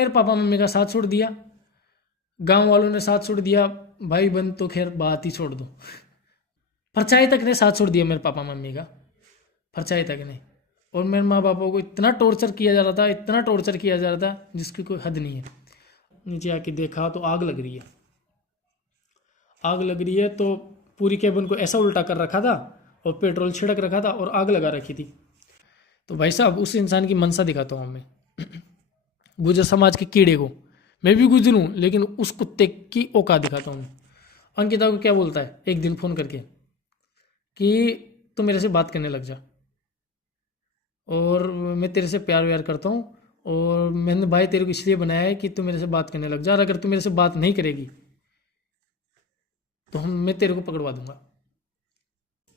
मेरे papa mummy का साथ छोड़ दिया, गांव वालों ने साथ छोड़ दिया, भाई बंद तो खैर बात ही छोड़ दो, परछाई तक ने साथ छोड़ दिया मेरे पापा मम्मी का, परछाई तक ने। और मेरे माँ बापों को इतना टॉर्चर किया जा रहा था, इतना टॉर्चर किया जा रहा था जिसकी कोई हद नहीं है। नीचे आके देखा तो आग लग रही है, आग लग रही है। तो पूरी केबिन को ऐसा उल्टा कर रखा था और पेट्रोल छिड़क रखा था और आग लगा रखी थी। तो भाई साहब उस इंसान की मनसा दिखाता हूँ मैं, गुजर समाज के कीड़े को, मैं भी गुजरूँ लेकिन उस कुत्ते की औकात दिखाता हूँ। अंकिता को क्या बोलता है एक दिन फ़ोन करके कि तू मेरे से बात करने लग जा, और मैं तेरे से प्यार व्यार करता हूँ, और मैंने भाई तेरे को इसलिए बनाया है कि तू मेरे से बात करने लग जा, और अगर तू मेरे से बात नहीं करेगी तो मैं तेरे को पकड़वा दूंगा।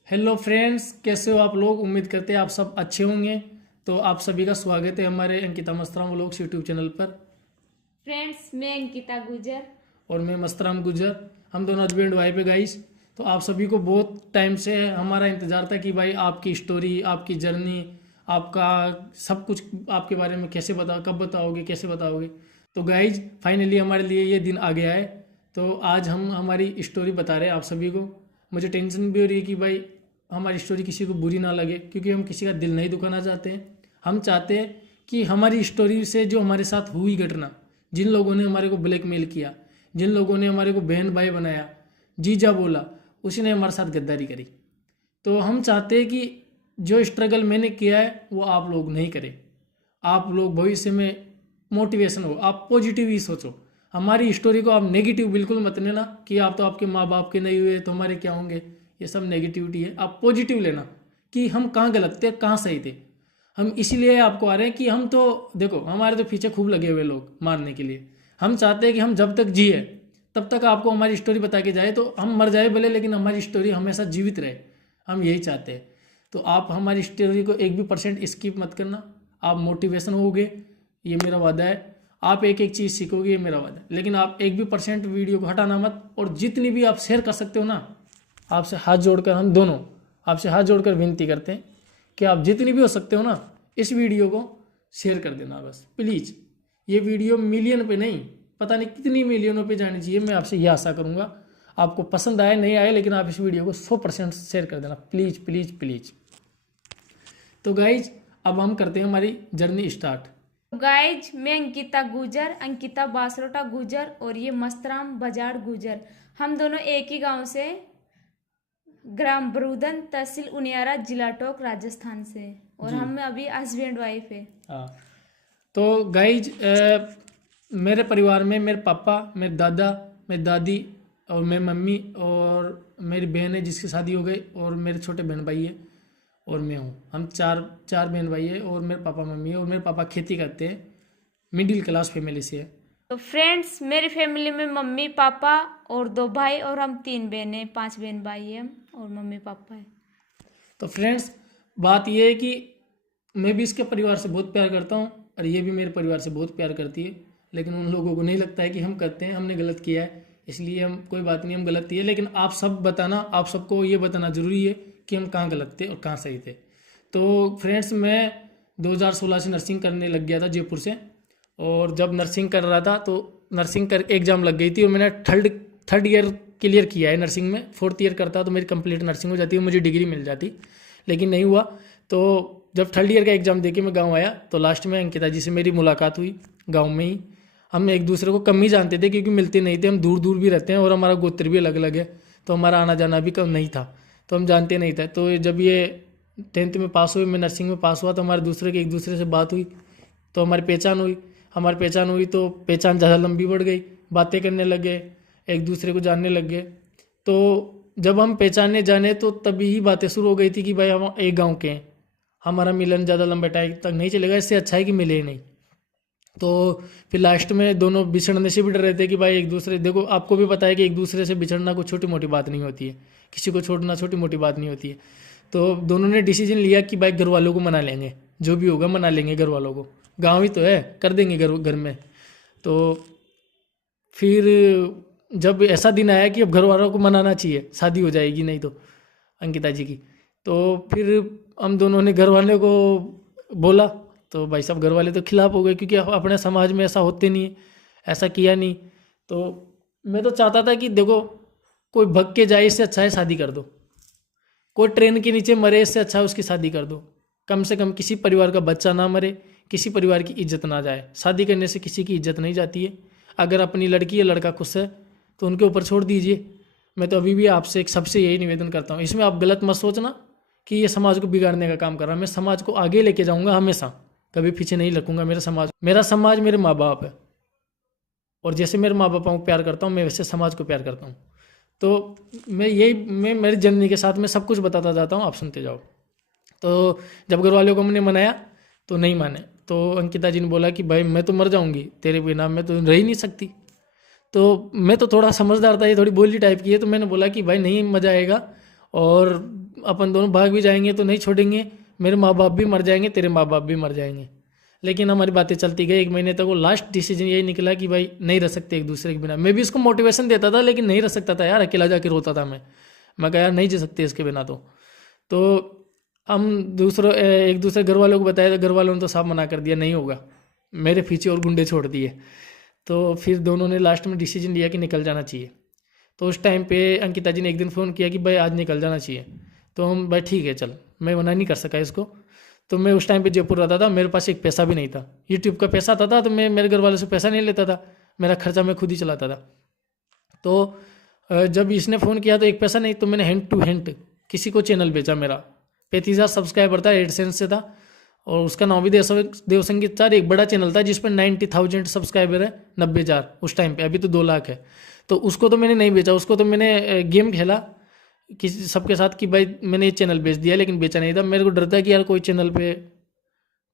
हेलो फ्रेंड्स, कैसे हो आप लोग? उम्मीद करते हैं आप सब अच्छे होंगे। तो आप सभी का स्वागत है हमारे Ankita Mastram vlogs YouTube channel पर। फ्रेंड्स, मैं अंकिता गुजर और मैं मस्तराम गुजर, हम दोनों हस्बैंड वाइफ है गाइस। तो आप सभी को बहुत टाइम से हमारा इंतज़ार था कि भाई आपकी स्टोरी, आपकी जर्नी, आपका सब कुछ आपके बारे में कैसे कब बताओगे, कैसे बताओगे। तो गाइज फाइनली हमारे लिए ये दिन आ गया है। तो आज हम हमारी स्टोरी बता रहे हैं आप सभी को। मुझे टेंशन भी हो रही है कि भाई हमारी स्टोरी किसी को बुरी ना लगे, क्योंकि हम किसी का दिल नहीं दुखाना चाहते हैं। हम चाहते हैं कि हमारी स्टोरी से जो हमारे साथ हुई घटना, जिन लोगों ने हमारे को ब्लैकमेल किया, जिन लोगों ने हमारे को बहन भाई बनाया, जीजा बोला, उसी ने हमारे साथ गद्दारी करी। तो हम चाहते हैं कि जो स्ट्रगल मैंने किया है वो आप लोग नहीं करें। आप लोग भविष्य में मोटिवेशन हो, आप पॉजिटिव ही सोचो। हमारी स्टोरी को आप नेगेटिव बिल्कुल मत लेना कि आप तो आपके माँ बाप के नहीं हुए तो हमारे क्या होंगे, ये सब नेगेटिविटी है। आप पॉजिटिव लेना कि हम कहाँ गलत थे, कहाँ सही थे। हम इसीलिए आपको आ रहे हैं कि हम तो देखो, हमारे तो पीछे खूब लगे हुए लोग मारने के लिए। हम चाहते हैं कि हम जब तक जिए तब तक आपको हमारी स्टोरी बता के जाए, तो हम मर जाए भले लेकिन हमारी स्टोरी हमेशा जीवित रहे, हम यही चाहते हैं। तो आप हमारी स्टोरी को 1% स्किप मत करना। आप मोटिवेशन होगे, ये मेरा वादा है। आप एक एक चीज़ सीखोगे, ये मेरा वादा है। लेकिन आप 1% वीडियो को हटाना मत। और जितनी भी आप शेयर कर सकते हो ना, आपसे हाथ जोड़कर हम दोनों आपसे हाथ जोड़कर विनती करते हैं कि आप जितनी भी हो सकते हो ना, इस वीडियो को शेयर कर देना बस प्लीज़। ये वीडियो मिलियन पे नहीं, पता नहीं कितनी मिलियनों पे जानी चाहिए, मैं आपसे ये आशा करूँगा। आपको पसंद आए नहीं आए, लेकिन आप इस वीडियो को 100% शेयर कर देना प्लीज़ प्लीज़ प्लीज़। तो गाइज अब हम करते हैं हमारी जर्नी स्टार्ट। गाइज, मैं अंकिता गुजर, अंकिता बासरोटा गुजर, और ये मस्तराम बजाड़ गुजर। हम दोनों एक ही गांव से, ग्राम बरूदन, तहसील उनियारा, जिला टोंक, राजस्थान से। और हम अभी हस्बैंड वाइफ है। हाँ, तो गाइज मेरे परिवार में मेरे पापा, मेरे दादा, मेरी दादी और मेरी मम्मी और मेरी बहन है जिसकी शादी हो गई, और मेरे छोटे बहन भाई है और मैं हूँ। हम चार बहन भाई है, और मेरे पापा मम्मी है, और मेरे पापा खेती करते हैं, मिडिल क्लास फैमिली से है। तो फ्रेंड्स, मेरी फैमिली में मम्मी पापा और 2 भाई, और हम 3 बहनें, 5 बहन भाई हैं और मम्मी पापा है। तो फ्रेंड्स बात ये है कि मैं भी इसके परिवार से बहुत प्यार करता हूँ, और ये भी मेरे परिवार से बहुत प्यार करती है। लेकिन उन लोगों को नहीं लगता है कि हम करते हैं, हमने गलत किया है, इसलिए हम कोई बात नहीं, हम गलत किए। लेकिन आप सब बताना, आप सबको ये बताना ज़रूरी है कि हम कहाँ गलत थे और कहाँ सही थे। तो फ्रेंड्स मैं 2016 से नर्सिंग करने लग गया था जयपुर से। और जब नर्सिंग कर रहा था तो नर्सिंग कर एग्ज़ाम लग गई थी, और मैंने थर्ड ईयर क्लियर किया है नर्सिंग में। 4th ईयर करता तो मेरी कंप्लीट नर्सिंग हो जाती है, मुझे डिग्री मिल जाती, लेकिन नहीं हुआ। तो जब 3rd ईयर का एग्ज़ाम देके मैं गांव आया तो लास्ट में अंकिता जी से मेरी मुलाकात हुई गांव में ही। हम एक दूसरे को कम ही जानते थे क्योंकि मिलते नहीं थे, हम दूर दूर भी रहते हैं और हमारा गोत्र भी अलग अलग है, तो हमारा आना जाना भी कम नहीं था, तो हम जानते नहीं थे। तो जब ये 10th में पास हुए, मैं नर्सिंग में पास हुआ, तो हमारे एक दूसरे से बात हुई, तो हमारी पहचान हुई। तो पहचान ज़्यादा लंबी बढ़ गई, बातें करने लगे, एक दूसरे को जानने लग गए। तो जब हम पहचानने जाने तो तभी ही बातें शुरू हो गई थी कि भाई हम एक गांव के हैं, हमारा मिलन ज़्यादा लंबे टाइम तक नहीं चलेगा, इससे अच्छा है कि मिले ही नहीं। तो फिर लास्ट में दोनों बिछड़ने से भी डर रहे थे कि भाई एक दूसरे, देखो आपको भी पता है कि एक दूसरे से बिछड़ना कोई छोटी मोटी बात नहीं होती है, किसी को छोड़ना छोटी मोटी बात नहीं होती है। तो दोनों ने डिसीजन लिया कि भाई घर वालों को मना लेंगे, जो भी होगा मना लेंगे घर वालों को, गाँव ही तो है, कर देंगे घर में। तो फिर जब ऐसा दिन आया कि अब घर वालों को मनाना चाहिए, शादी हो जाएगी नहीं तो अंकिता जी की, तो फिर हम दोनों ने घर वाले को बोला, तो भाई साहब घर वाले तो खिलाफ हो गए, क्योंकि अपने समाज में ऐसा होते नहीं है, ऐसा किया नहीं। तो मैं तो चाहता था कि देखो, कोई भग के जाए इससे अच्छा है शादी कर दो, कोई ट्रेन के नीचे मरे इससे अच्छा है उसकी शादी कर दो। कम से कम किसी परिवार का बच्चा ना मरे, किसी परिवार की इज्जत ना जाए। शादी करने से किसी की इज्जत नहीं जाती है। अगर अपनी लड़की या लड़का खुश है तो उनके ऊपर छोड़ दीजिए। मैं तो अभी भी आपसे एक सबसे यही निवेदन करता हूँ, इसमें आप गलत मत सोचना कि ये समाज को बिगाड़ने का काम कर रहा है। मैं समाज को आगे लेके जाऊँगा हमेशा, कभी पीछे नहीं रखूँगा। मेरा समाज मेरे माँ बाप है, और जैसे मेरे माँ बापों को प्यार करता हूँ मैं वैसे समाज को प्यार करता हूँ। तो मैं मेरी जर्नी के साथ मैं सब कुछ बताता जाता हूँ, आप सुनते जाओ। तो जब घर वालों को मैंने मनाया तो नहीं माने। तो अंकिता जी ने बोला कि भाई मैं तो मर जाऊंगी तेरे बिना, मैं तो रह ही नहीं सकती। तो मैं तो थोड़ा समझदार था, ये थोड़ी बोली टाइप की है, तो मैंने बोला कि भाई नहीं, मज़ा आएगा और अपन दोनों भाग भी जाएंगे तो नहीं छोड़ेंगे, मेरे माँ बाप भी मर जाएंगे, तेरे माँ बाप भी मर जाएंगे। लेकिन हमारी बातें चलती गई 1 महीने तक। वो लास्ट डिसीजन यही निकला कि भाई नहीं रह सकते एक दूसरे के बिना। मैं भी इसको मोटिवेशन देता था लेकिन नहीं रह सकता था यार, अकेला जाके रोता था मैं कहा यार नहीं जी सकते इसके बिना। तो हम एक दूसरे घर वालों को बताया, तो घर वालों ने तो साफ मना कर दिया, नहीं होगा। मेरे पीछे और गुंडे छोड़ दिए। तो फिर दोनों ने लास्ट में डिसीजन लिया कि निकल जाना चाहिए। तो उस टाइम पे अंकिता जी ने एक दिन फ़ोन किया कि भाई आज निकल जाना चाहिए। तो हम भाई ठीक है चल, मैं मना नहीं कर सका इसको। तो मैं उस टाइम पे जयपुर रहता था, मेरे पास एक पैसा भी नहीं था। यूट्यूब का पैसा आता था तो मैं मेरे घर वालों से पैसा नहीं लेता था, मेरा खर्चा मैं खुद ही चलाता था। तो जब इसने फ़ोन किया तो एक पैसा नहीं, तो मैंने हैंड टू हैंड किसी को चैनल बेचा। मेरा 35,000 सब्सक्राइबर था, एडसेंस से था, और उसका नाम भी देव संगीत था। एक बड़ा चैनल था जिस पर 90,000 सब्सक्राइबर है, 90,000 उस टाइम पे, अभी तो 2 लाख है। तो उसको तो मैंने नहीं बेचा, उसको तो मैंने गेम खेला किसी सबके साथ कि भाई मैंने ये चैनल बेच दिया, लेकिन बेचा नहीं था। मेरे को डर था कि यार कोई चैनल पे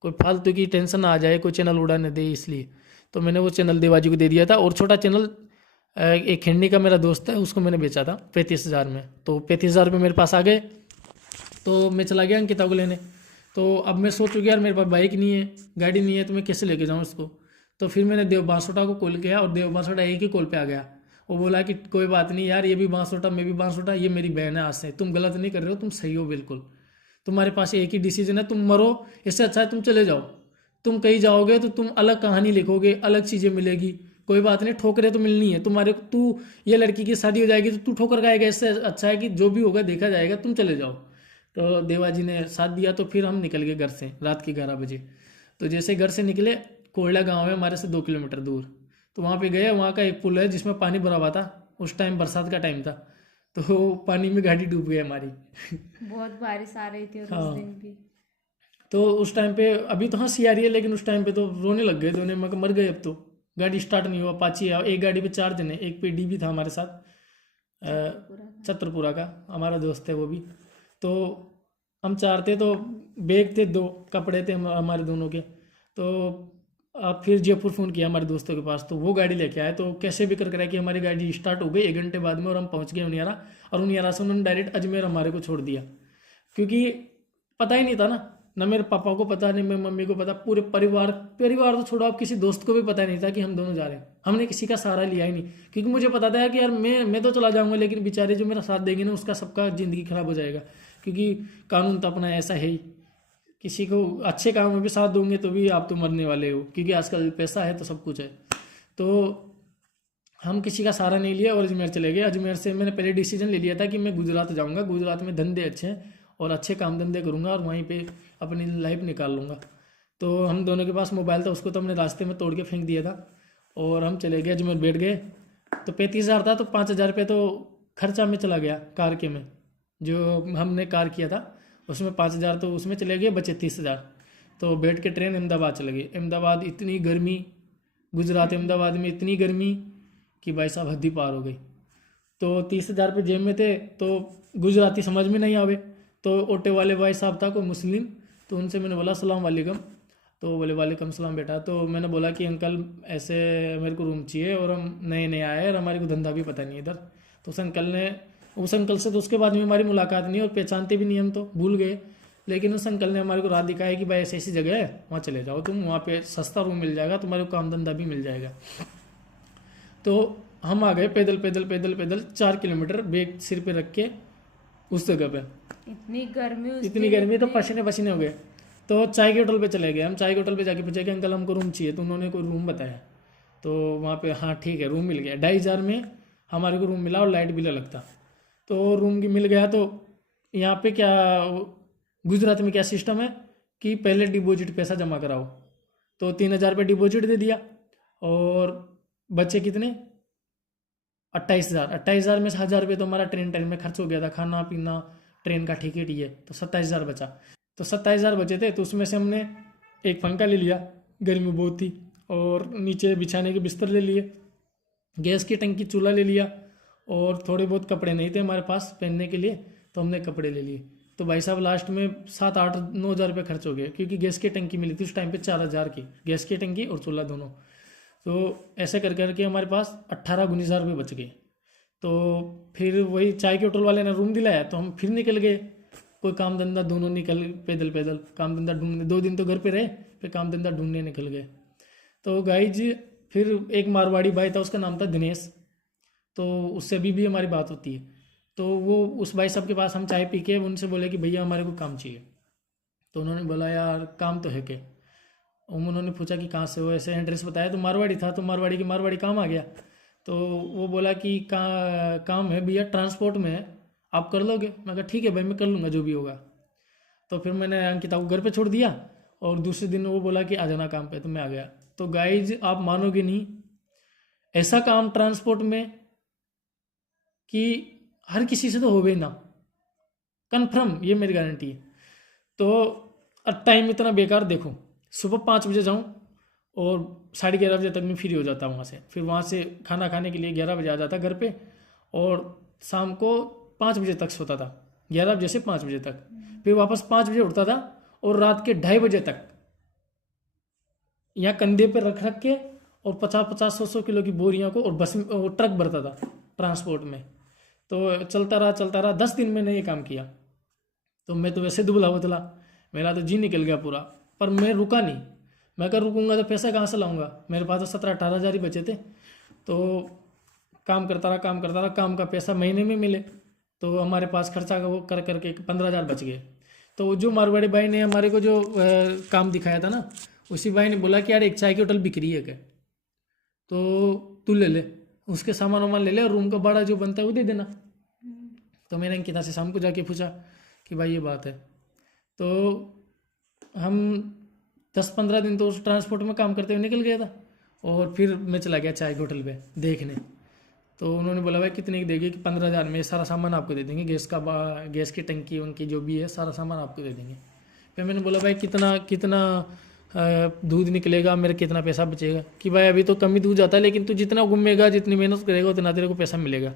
कोई फालतू की टेंशन आ जाए, कोई चैनल उड़ाने दे, इसलिए तो मैंने वो चैनल देवाजी को दे दिया था। और छोटा चैनल एक खिंडी का मेरा दोस्त है, उसको मैंने बेचा था 35,000 में। तो 35,000 रुपये मेरे पास आ गए, तो मैं चला गया अंकिता को लेने। तो अब मैं सोच चुकी यार मेरे पास बाइक नहीं है, गाड़ी नहीं है, तो मैं कैसे लेके जाऊँ इसको। तो फिर मैंने देव बांसोटा को कॉल किया, और देव बांसोटा एक ही कॉल पे आ गया। वो बोला कि कोई बात नहीं यार, ये भी बांसोटा, मैं भी बांसोटा, ये मेरी बहन है, आज से तुम गलत नहीं कर रहे हो, तुम सही हो बिल्कुल। तुम्हारे पास एक ही डिसीजन है, तुम मरो, इससे अच्छा है तुम चले जाओ। तुम कहीं जाओगे तो तुम अलग कहानी लिखोगे, अलग चीज़ें मिलेगी। कोई बात नहीं, ठोकरें तो मिलनी है तुम्हारे। तू ये लड़की की शादी हो जाएगी तो तू ठोकर खाएगा, इससे अच्छा है कि जो भी होगा देखा जाएगा, तुम चले जाओ। तो देवाजी ने साथ दिया। तो फिर हम निकल गए घर से रात के 11 बजे। तो जैसे घर से निकले, कोयला गांव है हमारे से 2 किलोमीटर दूर। तो वहाँ पे गए, वहाँ का एक पुल है जिसमें पानी भरा हुआ था। उस टाइम बरसात का टाइम था, तो पानी में गाड़ी डूब गई हमारी। बहुत बारिश आ रही थी और हाँ। उस दिन भी। तो उस टाइम पे अभी तो हंसी आ रही है, लेकिन उस टाइम पे तो रोने लग गए दोनों। मैं मर गए अब तो, गाड़ी स्टार्ट नहीं हुआ। अपाची है, एक गाड़ी पे 4 जने, एक पे डीबी था हमारे साथ, छत्रपुरा का हमारा दोस्त है वो भी। तो हम 4 थे, तो बैग थे, 2 कपड़े थे हमारे दोनों के। तो अब फिर जयपुर फ़ोन किया हमारे दोस्तों के पास, तो वो गाड़ी लेके आए। तो कैसे भी कर कि हमारी गाड़ी स्टार्ट हो गई 1 घंटे बाद में, और हम पहुंच गए उनियारा। और उनियारा से उन्होंने डायरेक्ट अजमेर हमारे को छोड़ दिया, क्योंकि पता ही नहीं था ना मेरे पापा को पता, नहीं मेरी मम्मी को पता, पूरे परिवार तो छोड़ो, आप किसी दोस्त को भी पता नहीं था कि हम दोनों जा रहे हैं। हमने किसी का सहारा लिया ही नहीं, क्योंकि मुझे पता था कि यार मैं तो चला जाऊंगा, लेकिन बेचारे जो मेरा साथ देंगे ना, उसका सबका ज़िंदगी खराब हो जाएगा। क्योंकि कानून तो अपना ऐसा है ही, किसी को अच्छे काम में भी साथ दोगे तो भी आप तो मरने वाले हो, क्योंकि आजकल पैसा है तो सब कुछ है। तो हम किसी का सहारा नहीं लिया और अजमेर चले गए। अजमेर से मैंने पहले डिसीजन ले लिया था कि मैं गुजरात जाऊंगा, गुजरात में धंधे अच्छे हैं और अच्छे काम धंधे करूंगा और वहीं पे अपनी लाइफ निकाल लूँगा। तो हम दोनों के पास मोबाइल था, उसको तो हमने रास्ते में तोड़ के फेंक दिया था, और हम चले गए अजमेर। बैठ गए तो 35,000 था, तो 5,000 रुपये तो खर्चा में चला गया कार के में, जो हमने कार किया था उसमें 5,000 तो उसमें चले गए, बचे 30,000। तो बैठ के ट्रेन अहमदाबाद चले गई। अहमदाबाद इतनी गर्मी, गुजरात अहमदाबाद में इतनी गर्मी कि भाई साहब हद ही पार हो गई। तो 30,000 रुपये जेब में थे, तो गुजराती समझ में नहीं आवे। तो ऑटो वाले भाई साहब था कोई मुस्लिम, तो उनसे मैंने बोला सलाम वालेकुम। तो बोले वालेकुम सलाम बेटा। तो मैंने बोला कि अंकल ऐसे मेरे को रूम चाहिए, और हम नए नए आए और हमारे को धंधा भी पता नहीं इधर। तो उस अंकल से तो उसके बाद में हमारी मुलाकात नहीं, और पहचानते भी नहीं, हम तो भूल गए। लेकिन उस अंकल ने हमारे को राह दिखाया कि भाई ऐसी ऐसी जगह है, वहाँ चले जाओ तुम, वहाँ पे सस्ता रूम मिल जाएगा, तुम्हारे को काम धंधा भी मिल जाएगा। तो हम आ गए पैदल पैदल पैदल पैदल 4 किलोमीटर बैग सिर पे रख के उस जगह पे। इतनी गर्मी तो पसीने पसीने हो गए। तो चाय के होटल पे चले गए हम। चाय के होटल पे जाके पूछा कि अंकल हमको रूम चाहिए, तो उन्होंने कोई रूम बताया। तो वहाँ पे हाँ ठीक है रूम मिल गया, 2500 में हमारे को रूम मिला और लाइट बिल अलग था। तो रूम की मिल गया। तो यहाँ पे क्या गुजरात में क्या सिस्टम है कि पहले डिपॉजिट पैसा जमा कराओ, तो 3000 रुपये डिपॉजिट दे दिया और बच्चे कितने 28,000। 28,000 में से 1000 रुपये तो हमारा ट्रेन में खर्च हो गया था, खाना पीना ट्रेन का टिकट ही है, तो 27,000 बचा। तो 27,000 बचे थे, तो उसमें से हमने एक पंखा ले लिया, गर्मी बहुत थी, और नीचे बिछाने के बिस्तर ले लिए, गैस की टंकी चूल्हा ले लिया, और थोड़े बहुत कपड़े नहीं थे हमारे पास पहनने के लिए, तो हमने कपड़े ले लिए। तो भाई साहब लास्ट में 7-8-9 हज़ार रुपये खर्च हो गए, क्योंकि गैस की टंकी मिली थी उस टाइम पे 4,000 की, गैस की टंकी और चूल्हा दोनों। तो ऐसे कर करके हमारे पास 18-19 हज़ार रुपये बच गए। तो फिर वही चाय के होटल वाले ने रूम दिलाया, तो हम फिर निकल गए, कोई काम धंधा दोनों निकल, पैदल पैदल काम धंधा ढूंढने। 2 दिन तो घर पे रहे, फिर काम धंधा ढूंढने निकल गए। तो गाइज फिर एक मारवाड़ी भाई था, उसका नाम था दिनेश, तो उससे अभी भी हमारी बात होती है। तो वो उस भाई साहब के पास हम चाय पी के उनसे बोले कि भैया हमारे को काम चाहिए। तो उन्होंने बोला यार काम तो है के। उन्होंने पूछा कि कहाँ से हो, ऐसे एड्रेस बताया, तो मारवाड़ी था, तो मारवाड़ी काम आ गया। तो वो बोला कि काम है भैया, ट्रांसपोर्ट में है, आप कर लोगे? मैं कहा ठीक है भाई मैं कर लूँगा जो भी होगा। तो फिर मैंने अंकिता को घर पे छोड़ दिया, और दूसरे दिन वो बोला कि आ जाना काम पे, तो मैं आ गया। तो गाइज आप मानोगे नहीं, ऐसा काम ट्रांसपोर्ट में कि हर किसी से तो हो गई ना, कन्फर्म, ये मेरी गारंटी है। तो टाइम इतना बेकार, देखो सुबह 5 बजे जाऊँ और 11:30 बजे तक मैं फ्री हो जाता वहाँ से, फिर वहाँ से खाना खाने के लिए 11 बजे आ जाता घर पे, और शाम को 5 बजे तक सोता था, 11 बजे से 5 बजे तक, फिर वापस 5 बजे उठता था, और रात के 2:30 बजे तक यहाँ कंधे पे रख रख के और 50-50-100 किलो की बोरियां को, और बस में और ट्रक भरता था ट्रांसपोर्ट में। तो चलता रहा 10 दिन मैंने ये काम किया। तो मैं तो वैसे दुबला पतला, मेरा तो जी निकल गया पूरा, पर मैं रुका नहीं। मैं अगर रुकूंगा तो पैसा कहाँ से लाऊंगा, मेरे पास तो 17-18 हज़ार ही बचे थे। तो काम करता रहा, काम का पैसा महीने में मिले, तो हमारे पास खर्चा वो कर करके 15,000 बच गए। तो जो मारवाड़ी भाई ने हमारे को जो काम दिखाया था ना, उसी भाई ने बोला कि यार एक चाय की होटल बिक रही है क्या, तो तू ले ले, उसके सामान वामान ले ले, और रूम का भाड़ा जो बनता है वो दे देना। तो मैंने अंकिता से शाम को जाके पूछा कि भाई ये बात है। तो हम 10-15 दिन तो उस ट्रांसपोर्ट में काम करते हुए निकल गया था, और फिर मैं चला गया चाय के होटल पे देखने। तो उन्होंने बोला भाई कितने की देगी, कि 15,000 में सारा सामान आपको दे देंगे, गैस की टंकी उनकी जो भी है सारा सामान आपको दे देंगे। फिर मैंने बोला भाई कितना दूध निकलेगा, मेरा कितना पैसा बचेगा, कि भाई अभी तो कम ही दूध जाता है, लेकिन तू जितना घूमेगा जितनी मेहनत करेगा उतना तेरे को पैसा मिलेगा।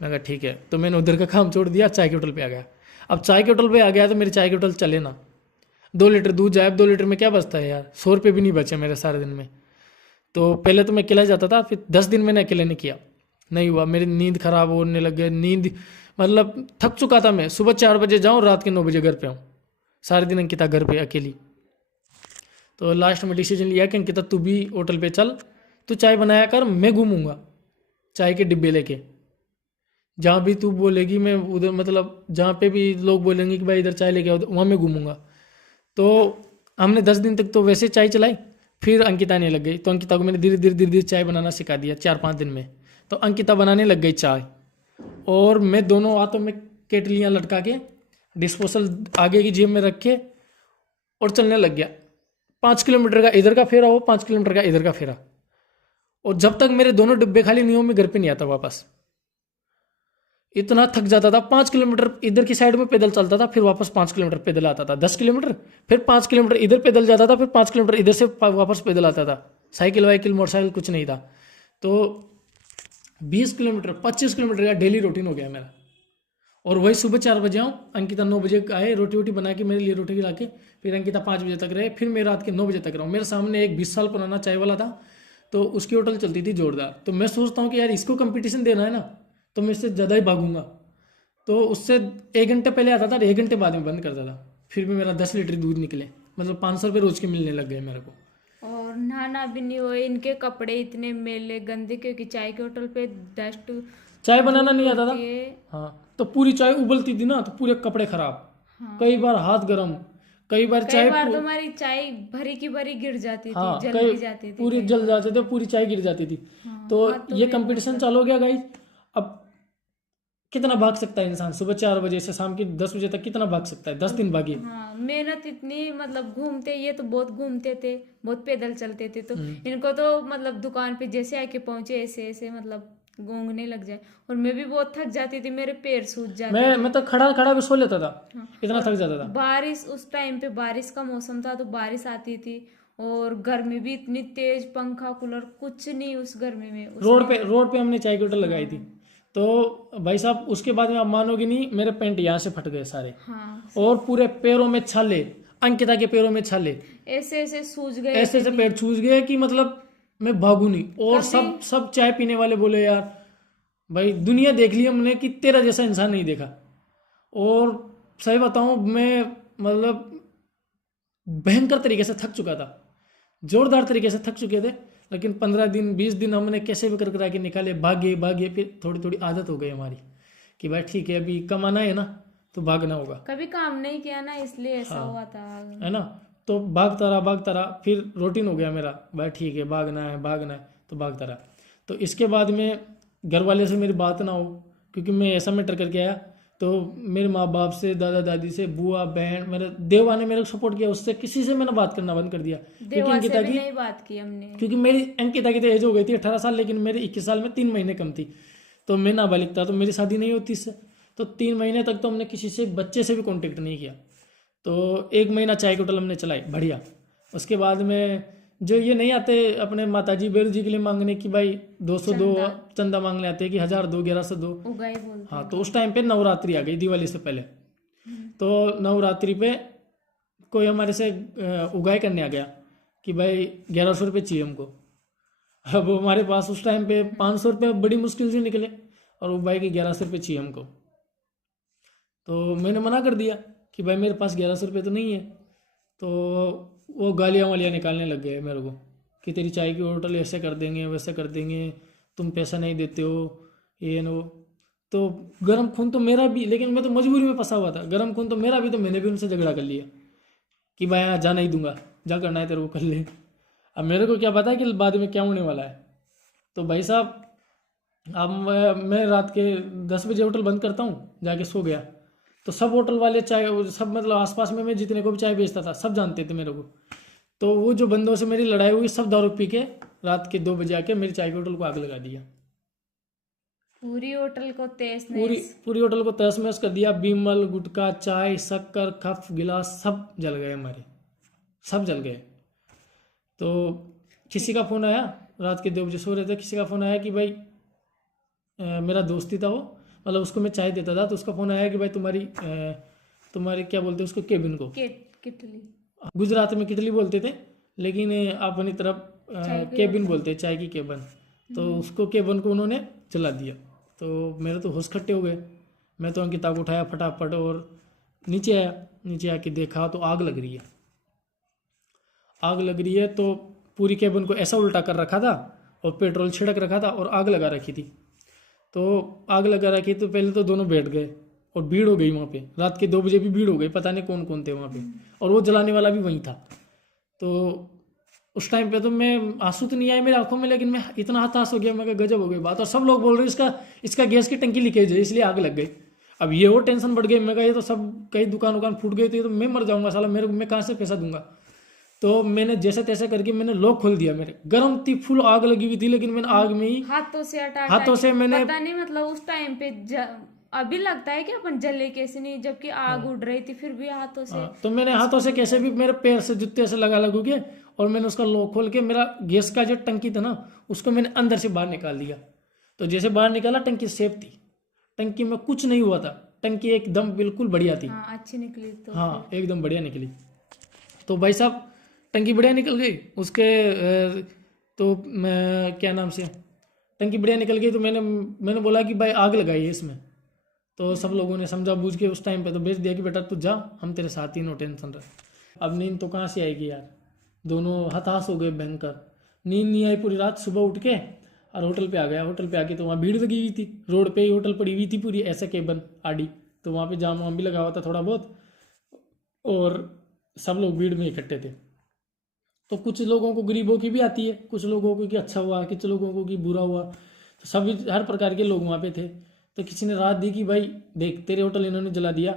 मैं कहा ठीक है। तो मैंने उधर का काम छोड़ दिया, चाय के होटल पे आ गया। अब चाय के होटल पे आ गया तो मेरी चाय के होटल चले ना, 2 लीटर दूध जाए, 2 लीटर में क्या बचता है यार, 100 रुपये भी नहीं बचे मेरे सारे दिन में। तो पहले तो मैं अकेला जाता था, फिर 10 दिन मैंने अकेले नहीं किया, नहीं हुआ, मेरी नींद खराब होने लग गई, नींद मतलब थक चुका था मैं। सुबह 4 बजे जाऊँ, रात के 9 बजे घर पे आऊँ, सारे दिन अंकिता घर पे अकेली। तो लास्ट में डिसीजन लिया कि अंकिता तू भी होटल पे चल, तू चाय बनाया कर, मैं घूमूंगा चाय के डिब्बे लेके, जहाँ भी तू बोलेगी मैं उधर, मतलब जहाँ पे भी लोग बोलेंगे कि भाई इधर चाय लेके आओ, वहाँ मैं घूमूंगा। तो हमने 10 दिन तक तो वैसे चाय चलाई, फिर अंकिता ने लग गई, तो अंकिता को मैंने धीरे धीरे चाय बनाना सिखा दिया 4-5 दिन में। तो अंकिता बनाने लग गई चाय, और मैं दोनों हाथों में केटलियाँ लटका के डिस्पोजल आगे की जेब में रख के और चलने लग गया। 5 किलोमीटर का इधर का फेरा हो, 5 किलोमीटर का इधर का फेरा, और जब तक मेरे दोनों डिब्बे खाली नहीं हो मैं घर पे नहीं आता वापस। इतना थक जाता था, 5 किलोमीटर इधर की साइड में पैदल चलता था, फिर वापस 5 किलोमीटर पैदल आता था, 10 किलोमीटर, फिर 5 किलोमीटर इधर पैदल जाता था, फिर 5 किलोमीटर इधर से वापस पैदल आता था। साइकिल मोटरसाइकिल कुछ नहीं था। तो 20 किलोमीटर 25 किलोमीटर का डेली रूटीन हो गया मेरा। और वही सुबह 4 बजे आऊँ, अंकिता 9 बजे आए, रोटी बना के मेरे लिए रोटी खिला के, फिर अंकिता 5 बजे तक रहे, फिर मैं रात के 9 बजे तक रहूँ। मेरे सामने एक 20 साल पुराना चाय वाला था, तो उसकी होटल चलती थी जोरदार। तो मैं सोचता हूँ कि यार इसको कंपटीशन देना है ना, तो मैं इससे ज़्यादा ही भागूंगा। तो उससे 1 घंटे पहले आता था, 1 घंटे बाद में बंद करता था, फिर भी मेरा 10 लीटर दूध निकले, मतलब 500 रुपये रोज के मिलने लग गए मेरे को। और नहाना भी नहीं हुए, इनके कपड़े इतने मैले गंदे, क्योंकि चाय के होटल पे डस्ट, चाय बनाना नहीं आता था। हाँ, तो पूरी चाय उबलती थी ना, तो पूरे कपड़े खराब, कई बार हाथ गर्म, कई बार कई चाय बार तो हमारी चाय भरी की भरी गिर जाती थी, हाँ जल कई भी जाती थी पूरी कई जल बार। जाते थे, पूरी चाय गिर जाती थी। हाँ, तो हाथों ये में कंपटीशन चालू हो गया गाइस। अब कितना भाग सकता है इंसान, सुबह 4 बजे से शाम की 10 बजे तक कितना भाग सकता है, 10 दिन भागिए। हाँ, मेहनत इतनी, मतलब घूमते, ये तो बहुत घूमते थे, बहुत पैदल चलते थे, तो इनको तो मतलब दुकान पे जैसे आके पहुंचे ऐसे ऐसे मतलब गूंगने लग जाए। और मैं भी बहुत थक जाती थी, मेरे पैर सूज जाते थे। मैं तो खड़ा खड़ा भी सो लेता था, हाँ, इतना और थक जाता था। बारिश, उस टाइम पे बारिश का मौसम था तो बारिश आती थी, और गर्मी भी इतनी तेज, पंखा कूलर कुछ नहीं उस गर्मी में उसमें। रोड पे हमने चाय की होटल लगाई थी। तो भाई साहब उसके बाद में आप मानोगे नहीं, मेरे पैंट यहाँ से फट गए सारे, हाँ, और पूरे पैरों में छाले, अंकिता के पैरों में छाले, ऐसे ऐसे सूज गए ऐसे थे ऐसे पैर छूज गए कि मतलब मैं भागू नहीं। और कभी। सब सब चाय पीने वाले बोले यार भाई दुनिया देख ली हमने कि तेरा जैसा इंसान नहीं देखा। और सही बताऊं मैं मतलब भयंकर तरीके से थक चुका था, जोरदार तरीके से थक चुके थे। लेकिन 15 दिन 20 दिन हमने कैसे भी कर करा के निकाले, भागे भागे, फिर थोड़ी थोड़ी आदत हो गई हमारी कि भाई ठीक है अभी कमाना है ना तो भागना होगा, कभी काम नहीं किया ना, इसलिए ऐसा हाँ, हुआ था। है ना। तो भागता रहा, फिर रूटीन हो गया मेरा, भाई ठीक है भागना है तो भागता रहा। तो इसके बाद में घर वाले से मेरी बात ना हो, क्योंकि मैं ऐसा मैटर करके आया। तो मेरे माँ बाप से, दादा दादी से, बुआ बहन, मेरे देवा ने मेरे को सपोर्ट किया, उससे किसी से मैंने बात करना बंद कर दिया। क्योंकि देवा से अंकिता भी की नहीं बात की हमने। क्योंकि मेरी अंकिता की तो एज हो गई थी 18 साल, लेकिन मेरे 21 साल में 3 महीने कम थी। तो मैं नाबालिग था, तो मेरी शादी नहीं होती इससे। तो 3 महीने तक तो हमने किसी से, बच्चे से भी कांटेक्ट नहीं किया। तो 1 महीना चाय की होटल हमने चलाई बढ़िया। उसके बाद में जो ये नहीं आते अपने माताजी बेरू जी के लिए मांगने की भाई 200 दो, चंदा मांगने आते हैं कि 1000 दो, 1100 दो। उगाई बोलते हाँ, तो उस टाइम पे नवरात्रि आ गई दिवाली से पहले। तो नवरात्रि पे कोई हमारे से उगाई करने आ गया कि भाई 1100 रुपये चाहिए हमको। अब हमारे पास उस टाइम पे 500 रुपये बड़ी मुश्किल से निकले, और वो भाई की 1100 रुपये चाहिए हमको। तो मैंने मना कर दिया कि भाई मेरे पास 1100 रुपये तो नहीं है। तो वो गालियाँ वालियाँ निकालने लग गए मेरे को कि तेरी चाय की होटल ऐसे कर देंगे वैसे कर देंगे, तुम पैसा नहीं देते हो, ये न वो। तो गर्म खून तो मेरा भी, लेकिन मैं तो मजबूरी में फंसा हुआ था, गर्म खून तो मेरा भी। तो मैंने भी उनसे झगड़ा कर लिया कि भाई यहाँ जा नहीं दूंगा, जा करना है तेरे को कर ले। अब मेरे को क्या पता है कि बाद में क्या होने वाला है। तो भाई साहब अब मैं रात के 10 बजे होटल बंद करता हूँ, जाके सो गया। तो सब होटल वाले चाय, सब मतलब आसपास में मैं जितने को भी चाय बेचता था सब जानते थे मेरे को। तो वो जो बंदों से मेरी लड़ाई हुई, सब दारू पी के रात के 2 बजे आके मेरी चाय की होटल को आग लगा दिया। पूरी होटल को तेज ने। पूरी होटल को तहस महस कर दिया। बीमल, गुटखा, चाय, शक्कर, कप, गिलास सब जल गए हमारे, सब जल गए। तो किसी का फ़ोन आया, रात के 2 बजे सो रहे थे, किसी का फ़ोन आया कि भाई मेरा दोस्त ही था वो, मतलब उसको मैं चाय देता था। तो उसका फ़ोन आया कि भाई तुम्हारी क्या बोलते हैं उसको, केबिन को, किटली, गुजरात में किटली बोलते थे, लेकिन अपनी तरफ केबिन बोलते हैं, चाय की केबिन। तो उसको, केबिन को उन्होंने जला दिया। तो मेरे तो होश खट्टे हो गए। मैं तो अंकिता को उठाया फटाफट और नीचे आया। नीचे आके देखा तो आग लग रही है। आग लग रही है तो पूरी केबिन को ऐसा उल्टा कर रखा था और पेट्रोल छिड़क रखा था और आग लगा रखी थी। तो आग लगा रखी तो पहले तो दोनों बैठ गए और भीड़ हो गई वहाँ पे। रात के 2 बजे भी भीड़ हो गई, पता नहीं कौन कौन थे वहाँ पे, और वो जलाने वाला भी वहीं था। तो उस टाइम पे तो मैं, आंसू तो नहीं आए मेरी आंखों में, लेकिन मैं इतना हताश हो गया, मैं कहा गजब हो गई बात। और सब लोग बोल रहे इसका गैस की टंकी लीकेज है इसलिए आग लग गई। अब ये और टेंशन बढ़ गई। मैं कहा ये तो सब कई दुकान फूट गई थी, तो मैं मर जाऊंगा साला, मैं कहाँ से पैसा दूंगा। तो मैंने जैसे तैसे करके मैंने लॉक खोल दिया। मेरे गर्म थी, फुल आग लगी हुई थी, लेकिन मैंने आग में ही हाथों से मैंने, पता नहीं मतलब उस टाइम पे अभी लगता है कि अपन जले कैसे नहीं, जबकि आग उड़ रही थी, फिर भी हाथों से। तो मैंने हाथों से कैसे भी मेरे पैर से जूते से लगा लगू के, और मैंने उसका लॉक खोल के, मेरा गैस का जो टंकी था ना उसको मैंने अंदर से बाहर निकाल दिया। तो जैसे बाहर निकाला, टंकी सेफ थी, टंकी में कुछ नहीं हुआ था, टंकी एकदम बिल्कुल बढ़िया थी। हाँ, अच्छी निकली तो। हाँ, एकदम बढ़िया निकली। तो भाई साहब टंकी बढ़िया निकल गई उसके, तो मैं क्या नाम से, टंकी बढ़िया निकल गई। तो मैंने बोला कि भाई आग लगाई है इसमें। तो सब लोगों ने समझा बूझ के उस टाइम पे तो भेज दिया कि बेटा तू जा, हम तेरे साथ ही, नो टेंशन रहे। अब नींद तो कहाँ से आएगी यार, दोनों हताश हो गए भयंकर, नींद नहीं आई पूरी रात। सुबह उठ के और होटल पे आ गया। होटल पे आके तो वहाँ भीड़ लगी हुई थी, रोड पे ही होटल पड़ी हुई थी पूरी, ऐसे केबन आड़ी। तो वहाँ पे जाम वाम भी लगा हुआ था थोड़ा बहुत। और सब लोग भीड़ में इकट्ठे थे। तो कुछ लोगों को गरीबों की भी आती है, कुछ लोगों को कि अच्छा हुआ, कुछ लोगों को कि बुरा हुआ, तो सभी हर प्रकार के लोग वहाँ पे थे। तो किसी ने रात दी कि भाई देख तेरे होटल इन्होंने जला दिया,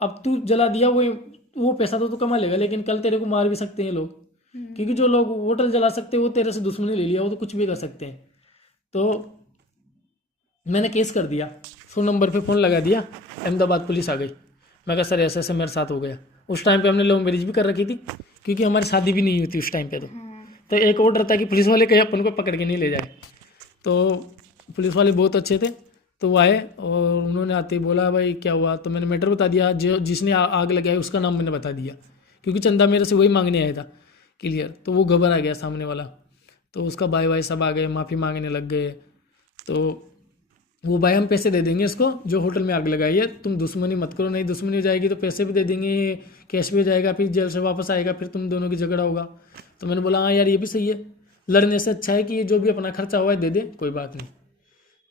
अब तू जला दिया वो पैसा तो तू कमा लेगा, लेकिन कल तेरे को मार भी सकते हैं लोग, क्योंकि जो लोग होटल जला सकते हैं वो तेरे से दुश्मनी ले लिया, वो तो कुछ भी कर सकते हैं। तो मैंने केस कर दिया, 100 नंबर पे फ़ोन लगा दिया, अहमदाबाद पुलिस आ गई। मैं कहा सर ऐसे ऐसे मेरे साथ हो गया। उस टाइम पे हमने लव मैरिज भी कर रखी थी, क्योंकि हमारी शादी भी नहीं हुई थी उस टाइम पे। तो एक ऑर्डर था कि पुलिस वाले कहीं अपन को पकड़ के नहीं ले जाए। तो पुलिस वाले बहुत अच्छे थे, तो वो आए और उन्होंने आते ही बोला भाई क्या हुआ, तो मैंने मैटर बता दिया। जो जिसने आग लगाई उसका नाम मैंने बता दिया, क्योंकि चंदा मेरे से वही मांगने आया था क्लियर। तो वो घबरा गया सामने वाला, तो उसका भाई सब आ गए, माफ़ी मांगने लग गए। तो वो भाई हम पैसे दे देंगे इसको जो होटल में आग लगाई है, तुम दुश्मनी मत करो, नहीं दुश्मनी हो जाएगी तो पैसे भी दे देंगे, कैश भी हो जाएगा, फिर जेल से वापस आएगा, फिर तुम दोनों की झगड़ा होगा। तो मैंने बोला हाँ यार ये भी सही है, लड़ने से अच्छा है कि ये जो भी अपना खर्चा हुआ है दे दे, कोई बात नहीं।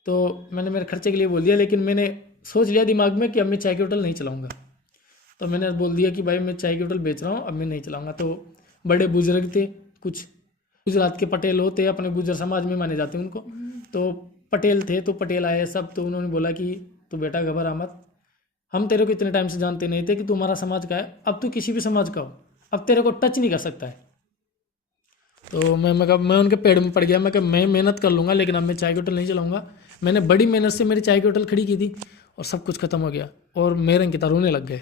तो मैंने मेरे खर्चे के लिए बोल दिया, लेकिन मैंने सोच लिया दिमाग में कि अब मैं चाय की होटल नहीं चलाऊँगा। तो मैंने बोल दिया कि भाई मैं चाय की होटल बेच रहा हूँ, अब मैं नहीं चलाऊँगा। तो बड़े बुजुर्ग थे, कुछ गुजरात के पटेल होते, अपने गुजर समाज में माने जाते हैं उनको, तो पटेल थे, तो पटेल आए सब। तो उन्होंने बोला कि तू बेटा घबरा मत, हम तेरे को इतने टाइम से जानते नहीं थे कि तू हमारा समाज का है, अब तू किसी भी समाज का हो, अब तेरे को टच नहीं कर सकता है। तो मैं उनके पेड़ में पड़ गया। मैं मेहनत कर लूँगा, लेकिन अब मैं चाय की होटल नहीं चलाऊँगा। मैंने बड़ी मेहनत से मेरी चाय की होटल खड़ी की थी और सब कुछ खत्म हो गया, और मेरे अंकिता रोने लग गए।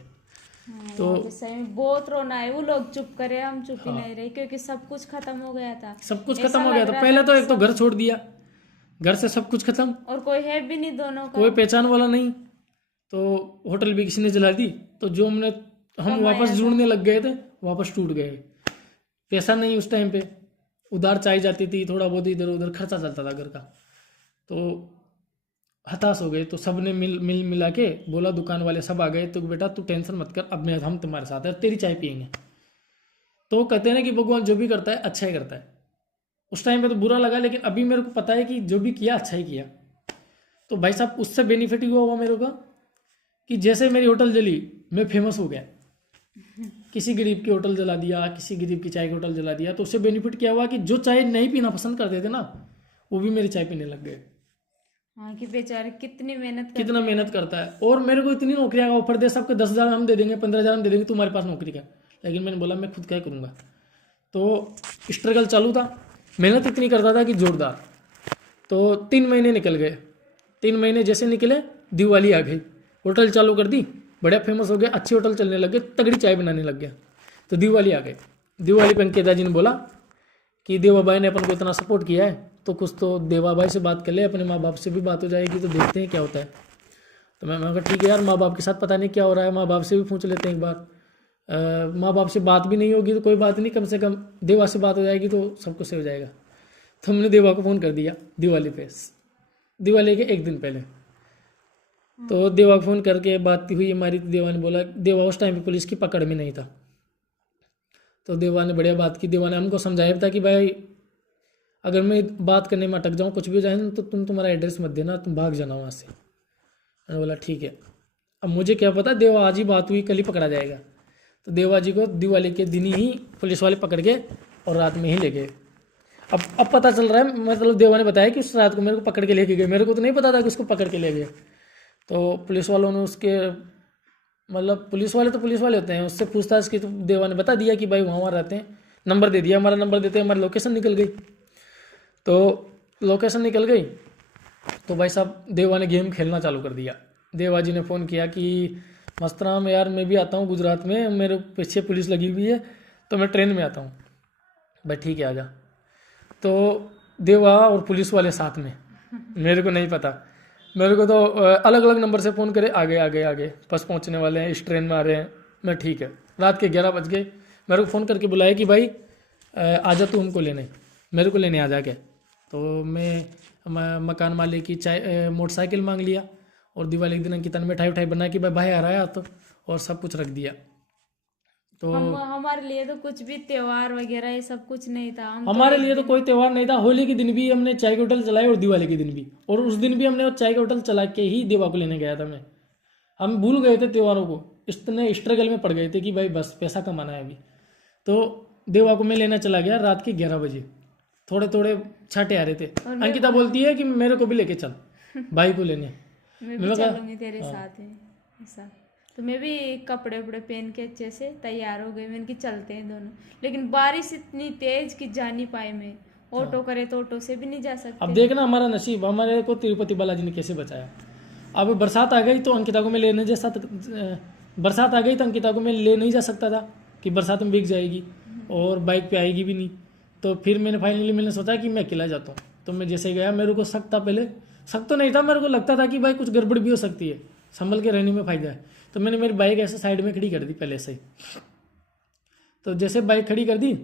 तो सही में बहुत रोना है, वो लोग चुप करे, हम चुप ही नहीं रहे, क्योंकि सब कुछ खत्म हो गया था। सब कुछ खत्म हो गया था। पहले तो एक तो घर छोड़ दिया, घर से सब कुछ खत्म, और कोई है भी नहीं दोनों का, कोई पहचान वाला नहीं। तो होटल भी किसी ने जला दी, तो जो हम वापस जुड़ने लग गए थे वापस टूट गए। पैसा नहीं उस टाइम पे, उधार चाय जाती थी, थोड़ा बहुत इधर उधर खर्चा चलता था घर का। तो हताश हो गए। तो सब ने मिल मिला के बोला, दुकान वाले सब आ गए, तो बेटा तू टेंशन मत कर, अब हम तुम्हारे साथ है, तेरी चाय पियेंगे। तो कहते हैं ना कि भगवान जो भी करता है अच्छा ही करता है। उस टाइम पे तो बुरा लगा, लेकिन अभी मेरे को पता है कि जो भी किया अच्छा ही किया। तो भाई साहब उससे बेनिफिट हुआ मेरे को कि जैसे मेरी होटल जली मैं फेमस हो गया। किसी गरीब की होटल जला दिया, किसी गरीब की चाय की होटल जला दिया, तो उससे बेनिफिट क्या हुआ कि जो चाय नहीं पीना पसंद करते थे ना, वो भी मेरी चाय पीने लग गए। हाँ कि बेचारे कितनी कितना मेहनत करता है। और मेरे को इतनी नौकरियां का ऑफर दे, सबके 10,000 हम दे देंगे, 15,000 हम दे देंगे, तुम्हारे पास नौकरी का। लेकिन मैंने बोला मैं खुद क्या करूँगा। तो स्ट्रगल चालू था, मेहनत इतनी करता था कि जोरदार। तो 3 महीने निकल गए। 3 महीने जैसे निकले दिवाली आ गई, होटल चालू कर दी, बढ़िया फेमस हो गया, अच्छी होटल चलने लग गए, तगड़ी चाय बनाने लग गया। तो दिवाली आ गई। दिवाली पे अंकिता जी ने बोला कि देवा भाई ने अपन को इतना सपोर्ट किया है, तो कुछ तो देवा भाई से बात कर ले, अपने माँ बाप से भी बात हो जाएगी, तो देखते हैं क्या होता है। तो मैं कहा ठीक है यार, माँ बाप के साथ पता नहीं क्या हो रहा है, माँ बाप से भी पूछ लेते हैं एक बार। माँ बाप से बात भी नहीं होगी तो कोई बात नहीं, कम से कम देवा से बात हो जाएगी तो सब कुछ सही हो जाएगा। तो हमने देवा को फ़ोन कर दिया दिवाली पे, दिवाली के एक दिन पहले। तो देवा को फ़ोन करके बात हुई हमारी। तो देवा ने बोला, देवा उस टाइम पे पुलिस की पकड़ में नहीं था। तो देवा ने बढ़िया बात की। देवा ने हमको समझाया था कि भाई अगर मैं बात करने में अटक जाऊँ, कुछ भी हो जाए तो तुम्हारा एड्रेस मत देना, तुम भाग जाना वहाँ से। मैंने बोला ठीक है। अब मुझे क्या पता देवा आज ही बात हुई कल ही पकड़ा जाएगा। तो देवा जी को दिवाली के दिन ही पुलिस वाले पकड़ के और रात में ही ले गए। अब पता चल रहा है, मतलब देवा ने बताया कि उस रात को मेरे को पकड़ के लेके गए, मेरे को तो नहीं पता था कि उसको पकड़ के ले गए। तो पुलिस वालों ने उसके, मतलब पुलिस वाले तो पुलिस वाले होते हैं, उससे पूछताछ की तो देवा ने बता दिया कि भाई वहाँ रहते हैं, नंबर दे दिया। हमारा नंबर देते हमारी लोकेशन निकल गई। तो लोकेशन निकल गई तो भाई साहब देवा ने गेम खेलना चालू कर दिया। देवा जी ने फ़ोन किया कि मस्तराम यार मैं भी आता हूँ गुजरात में, मेरे पीछे पुलिस लगी हुई है, तो मैं ट्रेन में आता हूँ। भाई ठीक है आजा। तो देवा और पुलिस वाले साथ में, मेरे को नहीं पता, मेरे को तो अलग अलग नंबर से फ़ोन करे, आगे आगे आगे बस पहुँचने वाले हैं, इस ट्रेन में आ रहे हैं। मैं ठीक है। रात के 11 बज गए, मेरे को फ़ोन करके बुलाया कि भाई आजा तू हमको लेने, मेरे को लेने आ जा के। तो मैं मकान मालिक की मोटरसाइकिल मांग लिया, और दिवाली के दिन अंकिता ने मिठाई उठाई बना कि भाई आ रहा है तो, और सब कुछ रख दिया। तो हमारे लिए तो कुछ भी त्योहार वगैरह ये सब कुछ नहीं था। हमारे लिए तो कोई त्योहार नहीं था। होली के दिन भी हमने चाय की होटल चलाई और दिवाली के दिन भी, और उस दिन भी हमने चाय की होटल चला के ही देवा को लेने गया था मैं। हम भूल गए थे त्योहारों को, इतने स्ट्रगल में पड़ गए थे कि भाई बस पैसा कमाना है अभी। तो देवा को मैं लेना चला गया रात के 11 बजे, थोड़े थोड़े छाटे आ रहे थे। अंकिता बोलती है कि मेरे को भी लेके चल भाई को लेने। मैं भी चलूंगी तेरे साथ में ऐसा। तो मैं भी कपड़े वपड़े पहन के अच्छे से तैयार हो गई, मैंने कि चलते हैं दोनों। लेकिन बारिश इतनी तेज कि जा नहीं पाए मैं, ऑटो करे तो ऑटो से भी नहीं जा सकते। अब देखना हमारा नसीब, हमारे को तिरुपति बालाजी ने कैसे बचाया। अब बरसात आ गई तो अंकिता को मैं ले नहीं जा सकता, बरसात आ गई तो अंकिता को मैं ले नहीं जा सकता था कि बरसात में भीग जाएगी और बाइक पे आएगी भी नहीं। तो फिर मैंने सोचा कि मैं अकेला जाता हूँ। तो मैं जैसे गया, मेरे को शक था, पहले शक तो नहीं था, मेरे को लगता था कि भाई कुछ गड़बड़ भी हो सकती है, संभल के रहने में फायदा है। तो मैंने मेरी बाइक ऐसे साइड में खड़ी कर दी पहले से ही। तो जैसे बाइक खड़ी कर दी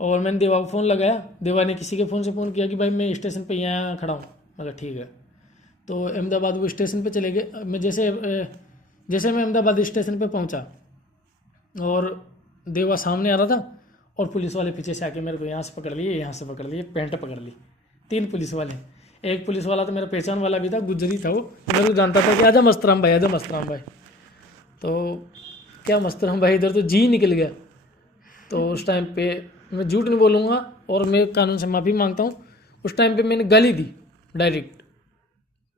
और मैंने देवा को फ़ोन लगाया, देवा ने किसी के फ़ोन से फ़ोन किया कि भाई मैं स्टेशन पे यहाँ खड़ा हूँ। मगर ठीक है। तो अहमदाबाद वो स्टेशन पे चले गए। मैं जैसे मैं अहमदाबाद स्टेशन पे पहुँचा और देवा सामने आ रहा था और पुलिस वाले पीछे से आके मेरे को यहाँ से पकड़ लिए, यहाँ से पकड़ लिए, पैंट पकड़ ली। 3 पुलिस वाले। एक पुलिस वाला तो मेरा पहचान वाला भी था, गुजरी था वो, मेरे को जानता था कि आजा मस्तराम भाई, आजा मस्तराम भाई। तो क्या मस्तराम भाई, इधर तो जी निकल गया। तो उस टाइम पे मैं झूठ नहीं बोलूँगा और मैं कानून से माफ़ी मांगता हूँ, उस टाइम पे मैंने गाली दी डायरेक्ट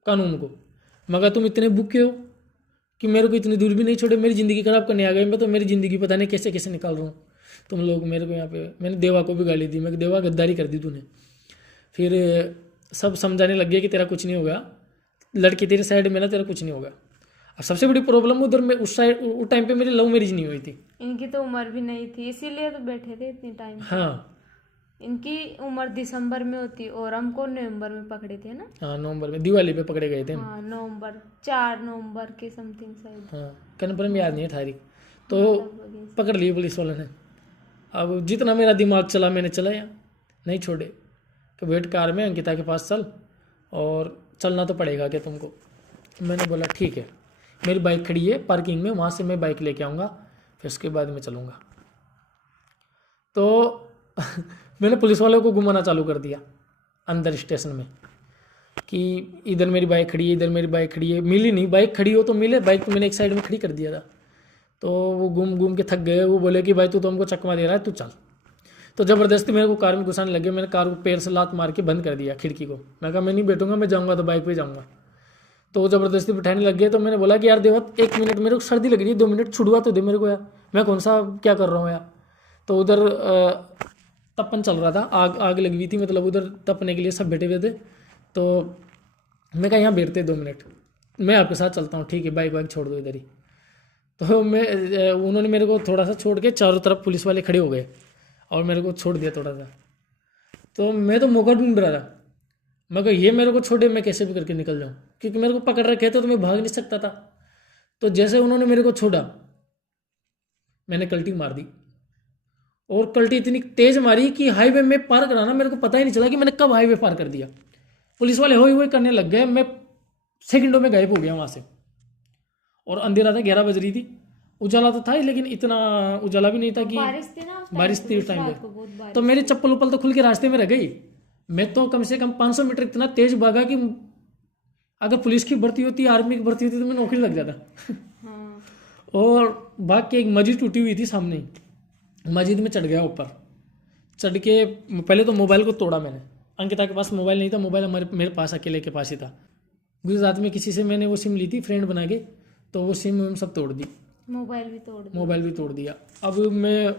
कानून को। मगर तुम इतने भूखे हो कि मेरे को इतनी दूर भी नहीं छोड़े, मेरी ज़िंदगी ख़राब करने आ गए। मैं तो मेरी ज़िंदगी पता नहीं कैसे कैसे निकाल रहा हूँ तुम लोग मेरे को यहाँ पे। मैंने देवा को भी गाली दी, मैं देवा गद्दारी कर दी तूने। फिर सब समझाने लग गए कि तेरा कुछ नहीं होगा, लड़की तेरे साइड में ना, तेरा कुछ नहीं होगा। अब सबसे बड़ी प्रॉब्लम उधर में उस टाइम पे मेरी लव मैरिज नहीं हुई थी। इनकी तो उम्र भी नहीं थी, इसीलिए तो बैठे थे इतनी टाइम। हाँ, इनकी उम्र दिसंबर में होती और हमको नवंबर में पकड़े थे ना। हाँ, नवंबर में दिवाली पे पकड़े गए थे। हाँ, नवंबर 4 नवंबर के समथिंग शायद। हाँ, कन्फर्म याद नहीं है तारीख। तो पकड़ लिए पुलिस वालों ने। अब जितना मेरा दिमाग चला मैंने चलाया, नहीं छोड़े कि वेट कार में अंकिता के पास चल और चलना तो पड़ेगा क्या तुमको। मैंने बोला ठीक है, मेरी बाइक खड़ी है पार्किंग में, वहाँ से मैं बाइक लेके आऊँगा, फिर उसके बाद मैं चलूँगा। तो मैंने पुलिस वालों को घुमाना चालू कर दिया अंदर स्टेशन में कि इधर मेरी बाइक खड़ी है, इधर मेरी बाइक खड़ी है। मिली नहीं, बाइक खड़ी हो तो मिले, बाइक तो मैंने एक साइड में खड़ी कर दिया था। तो वो घूम घूम के थक गए, वो बोले कि भाई तू तो हमको चकमा दे रहा है, तू चल। तो ज़बरदस्ती मेरे को कार में घुसाने लगे। मैंने कार को पैर से लात मार के बंद कर दिया खिड़की को। मैं कहा मैं नहीं बैठूंगा, मैं जाऊँगा तो बाइक पे जाऊँगा। तो वो ज़बरदस्ती बिठाने लग गए। तो मैंने बोला कि यार देवत 1 मिनट, मेरे को सर्दी लग रही है, 2 मिनट छुड़वा तो दे मेरे को यार, मैं कौन सा क्या कर रहा हूँ यार। तो उधर तपन चल रहा था, आग लगी हुई थी, मतलब उधर तपने के लिए सब बैठे हुए थे। तो मैं कहा यहाँ बैठते 2 मिनट, मैं आपके साथ चलता हूँ। ठीक है, बाइक छोड़ दो इधर ही। तो उन्होंने मेरे को थोड़ा सा छोड़ के चारों तरफ पुलिस वाले खड़े हो गए और मेरे को छोड़ दिया थोड़ा सा। तो मैं तो मौका ढूंढ रहा था, मगर ये मेरे को छोड़े, मैं कैसे भी करके निकल जाऊँ, क्योंकि मेरे को पकड़ रखे थे तो मैं भाग नहीं सकता था। तो जैसे उन्होंने मेरे को छोड़ा, मैंने कल्टी मार दी और कल्टी इतनी तेज मारी कि हाईवे में पार कराना मेरे को पता ही नहीं चला कि मैंने कब हाईवे पार कर दिया। पुलिस वाले हो ही करने लग गए, मैं सेकंडों में गायब हो गया वहाँ से। और अंधेरा था, 11 बज रही थी। उजाला तो था ही, लेकिन इतना उजाला भी नहीं था कि बारिश थी उस टाइम पे। तो मेरी चप्पल उप्पल तो खुल के रास्ते में रह गई। मैं तो कम से कम 500 मीटर इतना तेज भागा कि अगर पुलिस की भर्ती होती, आर्मी की भर्ती होती तो मैं नौकरी लग जाता। और भाग के एक मस्जिद टूटी हुई थी सामने ही, मस्जिद में चढ़ गया ऊपर। चढ़ के पहले तो मोबाइल को तोड़ा मैंने। अंकिता के पास मोबाइल नहीं था, मोबाइल मेरे पास अकेले के पास ही था। गुजरात में किसी से मैंने वो सिम ली थी फ्रेंड बना के, तो वो सिम सब तोड़ दी, मोबाइल भी तोड़ दिया। अब मैं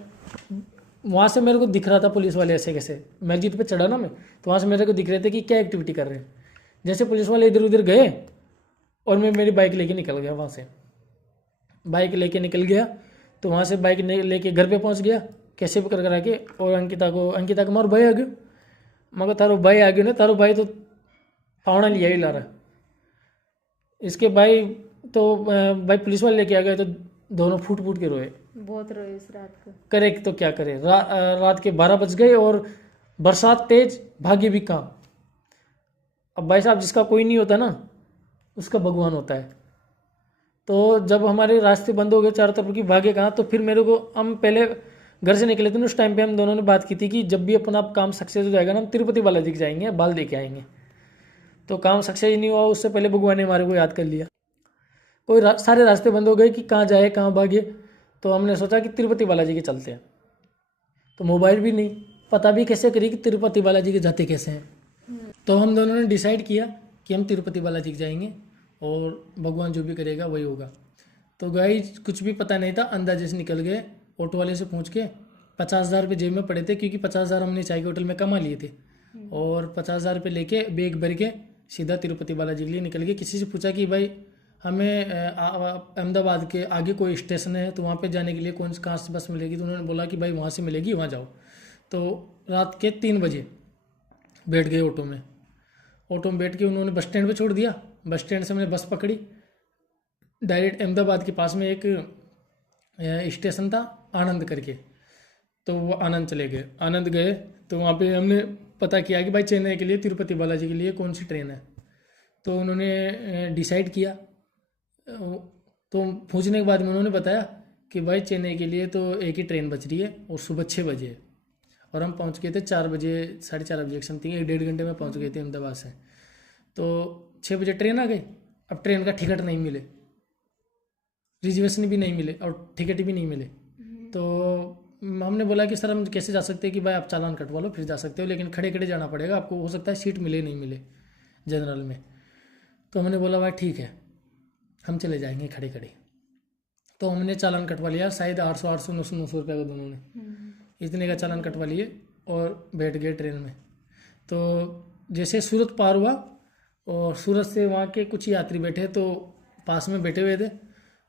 वहाँ से मेरे को दिख रहा था पुलिस वाले ऐसे कैसे, मस्जिद पे चढ़ा ना मैं, तो वहाँ से मेरे को दिख रहे थे कि क्या एक्टिविटी कर रहे हैं। जैसे पुलिस वाले इधर उधर गए और मैं मेरी बाइक लेके निकल गया वहाँ से। बाइक लेके निकल गया तो वहाँ से बाइक लेके घर पे पहुँच गया कैसे भी कर के। और अंकिता को मारो भाई आ गयो, मगर तारो भाई आ गयो ना, तारो भाई तो पावना लिया ही ला रहा। इसके भाई पुलिस वाले लेके आ गए तो दोनों फूट के रोए, बहुत रोए इस रात को। करे तो क्या करे, रात के 12 बज गए और बरसात तेज, भागे भी कहाँ। अब भाई साहब, जिसका कोई नहीं होता ना, उसका भगवान होता है। तो जब हमारे रास्ते बंद हो गए चारों तरफ की, भागे कहाँ। तो फिर मेरे को, हम पहले घर से निकले थे ना, उस टाइम पे हम दोनों ने बात की थी कि जब भी अपना काम सक्सेस हो जाएगा ना, हम तिरुपति बालाजी जाएंगे, बाल दे के आएंगे। तो काम सक्सेस नहीं हुआ, उससे पहले भगवान ने हमारे को याद कर लिया। सारे रास्ते बंद हो गए कि कहाँ जाए कहाँ भागे। तो हमने सोचा कि तिरुपति बालाजी के चलते हैं। तो मोबाइल भी नहीं, पता भी कैसे करी कि तिरुपति बालाजी के जाते कैसे हैं। तो हम दोनों ने डिसाइड किया कि हम तिरुपति बालाजी के जाएंगे और भगवान जो भी करेगा वही होगा। तो गाइस कुछ भी पता नहीं था, अंदाजे से निकल गए। ऑटो वाले से पूछ के 50,000 रुपये जेब में पड़े थे, क्योंकि 50,000 हमने चाय के होटल में कमा लिए थे। और 50,000 रुपये लेके बैग भर के सीधा तिरुपति बालाजी के लिए निकल गए। किसी से पूछा कि भाई हमें अहमदाबाद के आगे कोई स्टेशन है तो वहाँ पे जाने के लिए कौन कहाँ से बस मिलेगी। तो उन्होंने बोला कि भाई वहाँ से मिलेगी, वहाँ जाओ। तो रात के 3 बजे बैठ गए ऑटो में। ऑटो में बैठ के उन्होंने बस स्टैंड पे छोड़ दिया। बस स्टैंड से मैंने बस पकड़ी, डायरेक्ट अहमदाबाद के पास में एक स्टेशन था आनंद करके, तो वो आनंद चले गए। आनंद गए तो वहाँ पे हमने पता किया कि भाई चेन्नई के लिए तिरुपति बालाजी के लिए कौन सी ट्रेन है। तो उन्होंने डिसाइड किया। तो पूछने के बाद में उन्होंने बताया कि भाई चेन्नई के लिए तो एक ही ट्रेन बच रही है और सुबह 6 बजे है। और हम पहुँच गए थे 4 बजे, 4:30 बजे समथिंग, 1-1.5 घंटे में पहुँच गए थे अहमदाबाद से। तो 6 बजे ट्रेन आ गई। अब ट्रेन का टिकट नहीं मिले, रिजर्वेशन भी नहीं मिले और टिकट भी नहीं मिले। तो हमने बोला कि सर हम कैसे जा सकते हैं कि भाई आप चालान कटवा लो फिर जा सकते हो, लेकिन खड़े खड़े जाना पड़ेगा आपको, हो सकता है सीट मिले नहीं मिले जनरल में। तो हमने बोला भाई ठीक है हम चले जाएंगे खड़े खड़े। तो हमने चालान कटवा लिया, शायद 800 900 रुपये का दोनों ने इतने का चालान कटवा लिए और बैठ गए ट्रेन में। तो जैसे सूरत पार हुआ और सूरत से वहाँ के कुछ यात्री बैठे तो पास में बैठे हुए थे,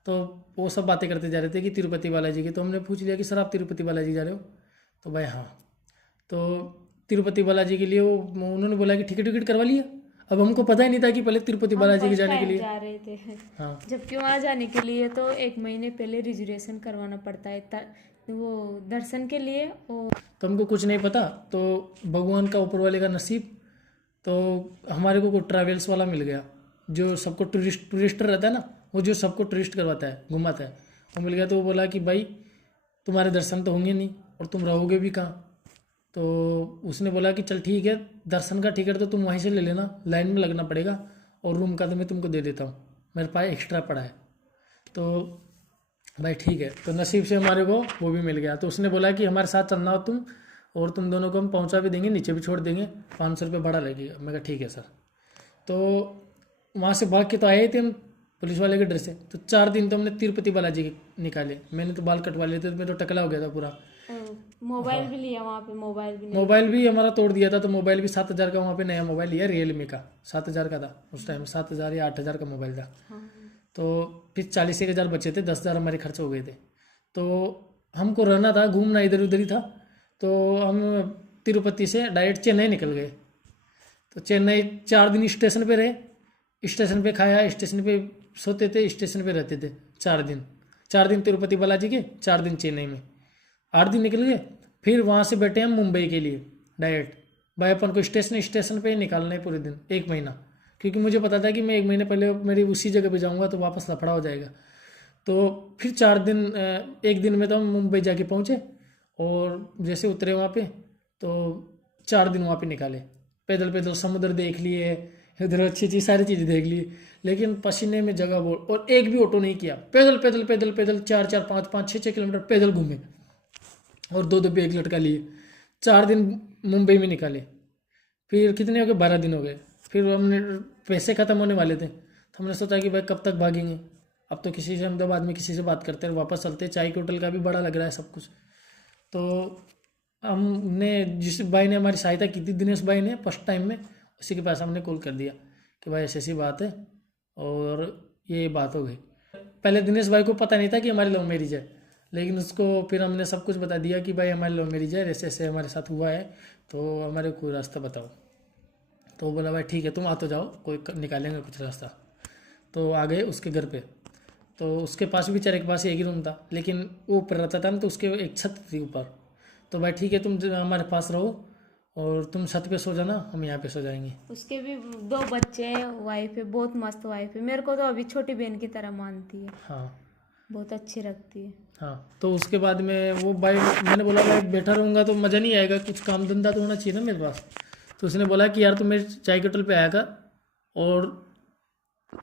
तो वो सब बातें करते जा रहे थे कि तिरुपति बालाजी की। तो हमने पूछ लिया कि सर आप तिरुपति बालाजी जा रहे हो? तो भाई हाँ। तो तिरुपति बालाजी के लिए वो उन्होंने बोला कि टिकट करवा लिया। अब हमको पता ही नहीं था कि पहले तिरुपति बालाजी के जाने के लिए जा रहे थे। हाँ, जबकि वहाँ जाने के लिए तो 1 महीने पहले रिजर्वेशन करवाना पड़ता है वो दर्शन के लिए। तो हमको कुछ नहीं पता। तो भगवान का, ऊपर वाले का नसीब, तो हमारे को ट्रैवल्स वाला मिल गया जो सबको टूरिस्टर रहता है ना, वो जो सबको टूरिस्ट करवाता है, घुमाता है, वो मिल गया। तो वो बोला कि भाई तुम्हारे दर्शन तो होंगे नहीं और तुम रहोगे भी कहाँ। तो उसने बोला कि चल ठीक है, दर्शन का टिकट तो तुम वहीं से ले लेना, लाइन में लगना पड़ेगा, और रूम का तो मैं तुमको दे देता हूँ, मेरे पास एक्स्ट्रा पड़ा है। तो भाई ठीक है। तो नसीब से हमारे को वो भी मिल गया। तो उसने बोला कि हमारे साथ चलना हो तुम, और तुम दोनों को हम पहुँचा भी देंगे, नीचे भी छोड़ देंगे, 500 रुपये भाड़ा लगेगा। मैं कहा ठीक है सर। तो वहाँ से भाग के तो आए थे हम पुलिस वाले के डर से। तो 4 दिन तो हमने तिरुपति बालाजी के निकाले। मैंने तो बाल कटवा लिए थे, तो मैं तो टकला हो गया था पूरा। मोबाइल भी लिया वहाँ पे, मोबाइल भी हमारा तोड़ दिया था। तो मोबाइल भी 7,000 का वहाँ पे नया मोबाइल लिया, रियलमी का 7,000 का था उस टाइम, 7,000 या 8,000 का मोबाइल था। तो फिर 40,000 बचे थे, 10,000 हमारे खर्च हो गए थे। तो हमको रहना था, घूमना इधर उधर ही था। तो हम तिरुपति से डायरेक्ट चेन्नई निकल गए। तो चेन्नई 4 दिन स्टेशन पे रहे, स्टेशन पे खाया, स्टेशन पे सोते थे, स्टेशन पे रहते थे 4 दिन। 4 दिन तिरुपति बालाजी के, 4 दिन चेन्नई में, 8 दिन निकल गए। फिर वहाँ से बैठे हम मुंबई के लिए डायरेक्ट। भाई अपन को स्टेशन पे ही निकालना है पूरे दिन, 1 महीना, क्योंकि मुझे पता था कि मैं 1 महीने पहले मेरी उसी जगह पे जाऊँगा तो वापस लफड़ा हो जाएगा। तो फिर 4 दिन, 1 दिन में तो हम मुंबई जाके पहुँचे, और जैसे उतरे वहाँ पे तो 4 दिन वहाँ पे निकाले। पैदल पैदल समुद्र देख लिए, इधर अच्छी अच्छी सारी चीज़ें देख ली, लेकिन पसीने में जगह बोल, और एक भी ऑटो नहीं किया। पैदल पैदल पैदल पैदल 4-4, 5-5, 6-6 किलोमीटर पैदल घूमे, और 2-2 बैग लटका लिए। 4 दिन मुंबई में निकाले। फिर कितने हो गए, 12 दिन हो गए। फिर हमने पैसे ख़त्म होने वाले थे, तो हमने सोचा कि भाई कब तक भागेंगे, अब तो किसी से अहमदाबाद में किसी से बात करते हैं, वापस चलते। चाय के होटल का भी बड़ा लग रहा है सब कुछ। तो हमने, जिस भाई ने हमारी सहायता की थी, दिनेश भाई ने, फर्स्ट टाइम में, उसी के पास हमने कॉल कर दिया कि भाई ऐसी ऐसी बात है, और ये बात हो गई। पहले दिनेश भाई को पता नहीं था कि हमारी लव मैरिज है, लेकिन उसको फिर हमने सब कुछ बता दिया कि भाई हमारी लव मैरिज है, ऐसे ऐसे हमारे साथ हुआ है, तो हमारे कोई रास्ता बताओ। तो वो बोला भाई ठीक है तुम आ तो जाओ, कोई निकालेंगे कुछ रास्ता। तो आ गए उसके घर पे। तो उसके पास भी बेचारे के पास एक ही रूम था, लेकिन वो ऊपर रहता था ना, तो उसके एक छत थी ऊपर। तो भाई ठीक है तुम हमारे पास रहो और तुम छत पे सो जाना, हम यहाँ पे सो जाएंगे। उसके भी 2 बच्चे हैं, वाइफ है, बहुत मस्त वाइफ है, मेरे को तो अभी छोटी बहन की तरह मानती है। हाँ, बहुत अच्छी रखती है। हाँ। तो उसके बाद में वो भाई, मैंने बोला भाई बैठा रहूँगा तो मज़ा नहीं आएगा, कुछ काम धंधा तो होना चाहिए ना मेरे पास। तो उसने बोला कि यार तुम मेरे चाय के होटल पे आया कर, और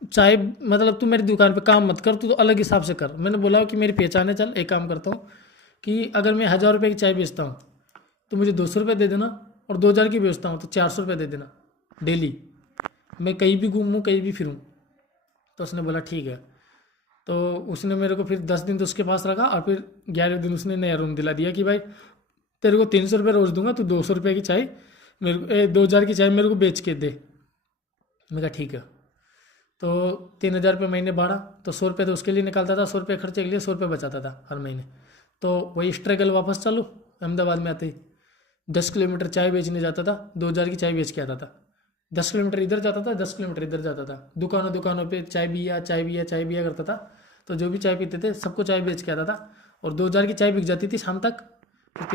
चाय मतलब तू मेरी दुकान पे काम मत कर, तू तो अलग हिसाब से कर। मैंने बोला कि मेरी पहचान है, चल एक काम करता हूँ कि अगर मैं 1,000 रुपये की चाय बेचता हूँ तो मुझे 200 रुपये दे देना, और 2,000 की बेचता हूँ तो 400 रुपये दे देना डेली, मैं कहीं भी घूमूँ कहीं भी फिरूँ। तो उसने बोला ठीक है। तो उसने मेरे को फिर 10 दिन तो उसके पास रखा, और फिर 11वें दिन उसने नया रूम दिला दिया कि भाई तेरे को 300 रुपये रोज़ दूंगा, तू 200 रुपये की चाय मेरे 2,000 की चाय मेरे को बेच के दे। मैं कहा ठीक है। तो 3,000 रुपये महीने भाड़ा, तो 100 रुपये तो उसके लिए निकालता था, 100 रुपये खर्चे के लिए 100 रुपये बचाता था हर महीने। तो वही स्ट्रगल वापस चालू। अहमदाबाद में आते ही 10 किलोमीटर चाय बेचने जाता था, 2,000 की चाय बेच के आता था। 10 किलोमीटर इधर जाता था, 10 किलोमीटर इधर जाता था, दुकानों दुकानों पे चाय पिया चाय पिया चाय पिया करता था। तो जो भी चाय पीते थे सबको चाय बेच के आता था, और 2,000 की चाय बिक जाती थी शाम तक। तो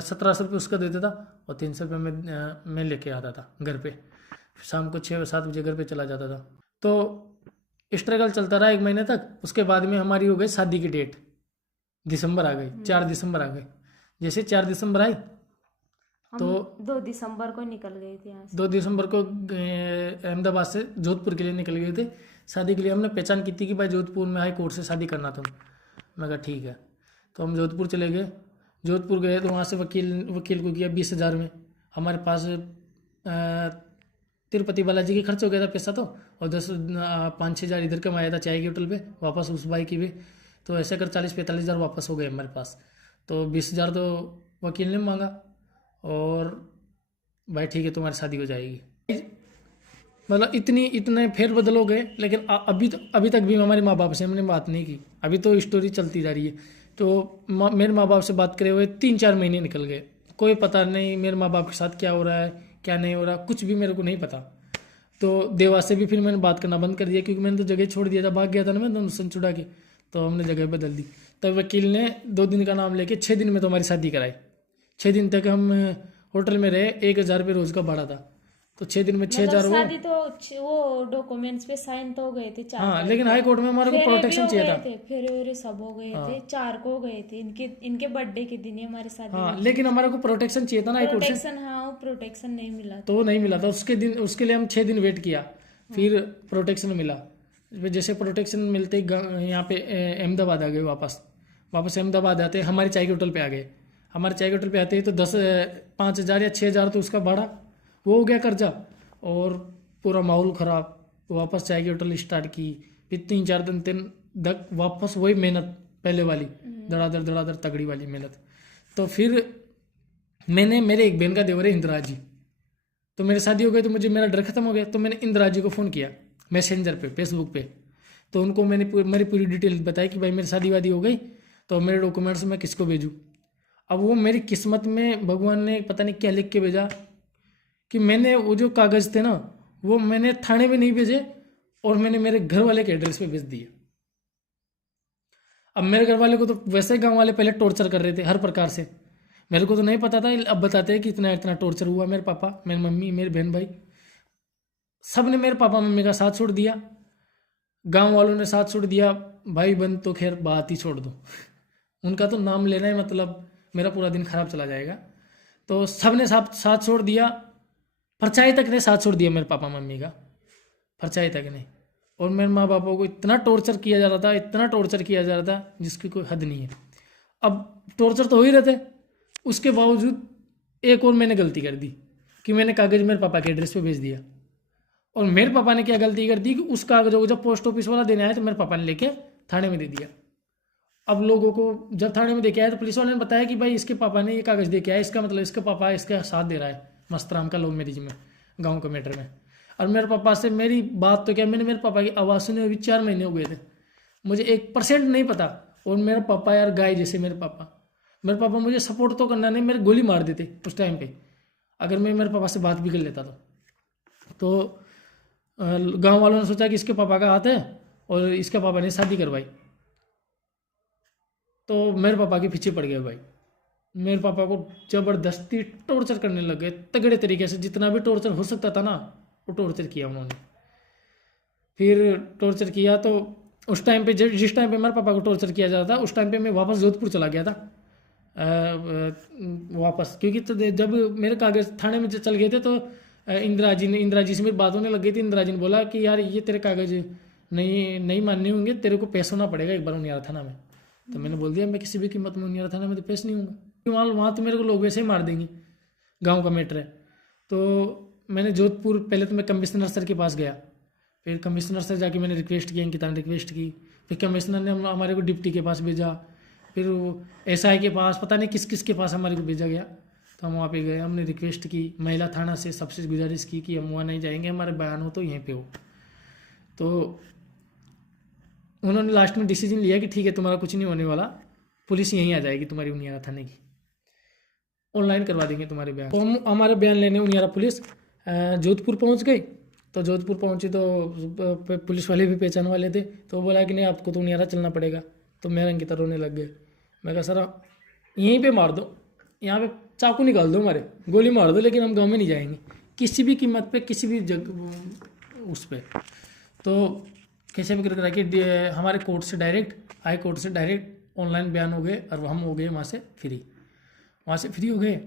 1700 रुपये उसका देता था, और 300 रुपये मैं लेके आता था घर पे। शाम को 6-7 बजे घर पे चला जाता था। तो स्ट्रगल चलता रहा 1 महीने तक। उसके बाद में हमारी हो गई शादी की डेट, दिसंबर आ गई, 4 दिसंबर आ गई। जैसे 4 दिसंबर आई हम तो 2 दिसंबर को निकल गए थे यहाँ से। 2 दिसंबर को अहमदाबाद से जोधपुर के लिए निकल गए थे शादी के लिए। हमने पहचान की थी कि भाई जोधपुर में हाई कोर्ट से शादी करना था। मैं कहा ठीक है। तो हम जोधपुर चले गए। जोधपुर गए तो वहाँ से वकील को किया 20,000 में। हमारे पास तिरुपति बालाजी के खर्च हो गया था पैसा तो, और 5-6 हज़ार इधर कमाया था चाय के होटल पे वापस उस बाइक की भी। तो ऐसे कर 40-45 हज़ार वापस हो गए हमारे पास। तो 20,000 तो वकील ने मांगा, और भाई ठीक है तुम्हारी शादी हो जाएगी। मतलब इतने फेर बदल हो गए, लेकिन अभी तक भी हमारे माँ बाप से हमने बात नहीं की। अभी तो स्टोरी चलती जा रही है। तो मेरे माँ बाप से बात करे हुए 3-4 महीने निकल गए, कोई पता नहीं मेरे माँ बाप के साथ क्या हो रहा है क्या नहीं हो रहा, कुछ भी मेरे को नहीं पता। तो देवा से भी फिर मैंने बात करना बंद कर दिया, क्योंकि मैंने तो जगह छोड़ दिया था, भाग गया था ना मैं दोनों सन छुड़ा के। तो हमने जगह बदल दी। तब वकील ने 2 दिन का नाम लेके 6 दिन में तो हमारी शादी कराई। 6 दिन तक हम होटल में रहे, 1,000 रुपये रोज़ का भाड़ा था। तो 6 दिन में 6,000 मतलब वो। शादी तो वो डॉक्यूमेंट्स पे साइन तो हो गए थे 4 हाँ, तारीख लेकिन को। हाई कोर्ट में हमारे को फेरे भी प्रोटेक्शन हो चाहिए गए था। थे, फेरे वेरे सब हो गए थे, 4 को हो गए थे। इनके बर्थडे के दिन ही हमारी शादी हाँ, हुई थी। लेकिन हमारे को प्रोटेक्शन चाहिए था ना हाई कोर्ट से, प्रोटेक्शन, हाँ वो प्रोटेक्शन नहीं मिला। तो नहीं मिला था उसके लिए हम 6 दिन वेट किया, फिर प्रोटेक्शन मिला। जैसे प्रोटेक्शन मिलते ही यहाँ पे अहमदाबाद आ गए वापस अहमदाबाद आते हमारी चाय के होटल पे आ गए। हमारे चाय के होटल पे आते ही तो 5,000 या 6,000 तो उसका भाड़ा वो हो गया कर्जा, और पूरा माहौल ख़राब। वापस चाय की होटल स्टार्ट की, फिर 3-4 दिन तक वापस वही मेहनत पहले वाली, धड़ाधड़ तगड़ी वाली मेहनत। तो फिर मैंने मेरे एक बहन का देवर है इंदिरा जी, तो मेरी शादी हो गई तो मुझे मेरा डर खत्म हो गया। तो मैंने इंदिरा जी को फ़ोन किया मैसेंजर पे, फेसबुक पे। तो उनको मैंने मेरी पूरी डिटेल बताई कि भाई मेरी शादी वादी हो गई, तो मेरे डॉक्यूमेंट्स मैं किसको भेजूँ। अब वो मेरी किस्मत में भगवान ने पता नहीं क्या लिख के भेजा कि मैंने वो जो कागज़ थे ना वो मैंने थाने में नहीं भेजे, और मैंने मेरे घर वाले के एड्रेस पे भेज दिए। अब मेरे घर वाले को तो वैसे गांव वाले पहले टॉर्चर कर रहे थे हर प्रकार से, मेरे को तो नहीं पता था। अब बताते हैं कि इतना इतना टॉर्चर हुआ। मेरे पापा, मेरी मम्मी, मेरे बहन भाई, सब ने मेरे पापा मम्मी का साथ छोड़ दिया, गांव वालों ने साथ छोड़ दिया, भाई बहन तो खैर बात ही छोड़ दो, उनका तो नाम लेना ही मतलब मेरा पूरा दिन खराब चला जाएगा। तो सब ने साथ छोड़ दिया, परछाई तक ने साथ छोड़ दिया मेरे पापा मम्मी का, परछाई तक ने। और मेरे माँ बापों को इतना टॉर्चर किया जा रहा था, इतना टॉर्चर किया जा रहा था जिसकी कोई हद नहीं है। अब टॉर्चर तो हो ही रहे थे, उसके बावजूद एक और मैंने गलती कर दी कि मैंने कागज़ मेरे पापा के एड्रेस पे भेज दिया। और मेरे पापा ने क्या गलती कर दी कि उस कागज़ों को जब पोस्ट ऑफिस वाला देने आया तो मेरे पापा ने लेके थाने में दे दिया। अब लोगों को जब थाने में देके आया तो पुलिस वाले ने बताया कि भाई इसके पापा ने ये कागज़ दे के आया, इसका मतलब इसका पापा इसका साथ दे रहा है मस्तराम का लव मैरिज में, गाँव के मैटर में। और मेरे पापा से मेरी बात तो क्या, मैंने मेरे पापा की आवाज़ सुने हुए 4 महीने हो गए थे, मुझे 1% नहीं पता। और मेरा पापा यार गाय जैसे मेरे पापा मुझे सपोर्ट तो करना नहीं, मेरे गोली मार देते उस टाइम पे अगर मैं मेरे पापा से बात भी कर लेता तो गांव वालों ने सोचा कि इसके पापा का हाथ है और इसके पापा ने शादी करवाई। तो मेरे पापा के पीछे पड़ गए भाई, मेरे पापा को ज़बरदस्ती टॉर्चर करने लग गए तगड़े तरीके से, जितना भी टॉर्चर हो सकता था ना वो टॉर्चर किया उन्होंने। फिर टॉर्चर किया तो उस टाइम पे जिस टाइम पे मेरे पापा को टॉर्चर किया जा रहा था उस टाइम पे मैं वापस जोधपुर चला गया था वापस, क्योंकि तो जब मेरे कागज थाने में चल गए थे तो इंदिरा जी से मेरी बात होने लग गई थी। इंदिरा जी ने बोला कि यार ये तेरे कागज नहीं मानने होंगे, तेरे को पेश होना पड़ेगा एक बार उनियारा थाना में। तो मैंने बोल दिया मैं किसी भी कीमत में उनियारा थाना में तो पेश नहीं हूँगा, वहाँ तो मेरे को लोग वैसे ही मार देंगे, गाँव का मैटर है। तो मैंने जोधपुर पहले तो मैं कमिश्नर सर के पास गया, फिर कमिश्नर सर जाके मैंने रिक्वेस्ट की, अंकिता ने रिक्वेस्ट की, फिर कमिश्नर ने हमारे को डिप्टी के पास भेजा, फिर वो एसआई के पास, पता नहीं किस किस के पास हमारे को भेजा गया। तो हम वहाँ पे गए, हमने रिक्वेस्ट की, महिला थाना से सबसे गुजारिश की कि हम वहाँ नहीं जाएंगे, हमारे बयान हो तो यहीं पे हो। तो उन्होंने लास्ट में डिसीजन लिया कि ठीक है तुम्हारा कुछ नहीं होने वाला, पुलिस यहीं आ जाएगी तुम्हारी उनियारा थाने की, ऑनलाइन करवा देंगे तुम्हारे बयान। तो हम हमारे बयान लेने उनियारा पुलिस जोधपुर पहुँच गई। तो जोधपुर पहुँची तो पुलिस वाले भी पहचान वाले थे, तो वो बोला कि नहीं आपको तो उनियारा चलना पड़ेगा। तो मेरा अंकिता रोने लग गए। मैं कहा सर यहीं पे मार दो, यहाँ पे चाकू निकाल दो, हमारे गोली मार दो, लेकिन हम गांव में नहीं जाएंगे किसी भी कीमत पे, किसी भी उस पर। तो कैसे भी करके रखिए, हमारे कोर्ट से डायरेक्ट, हाई कोर्ट से डायरेक्ट ऑनलाइन बयान हो गए और हम हो गए वहाँ से फ्री हो गए।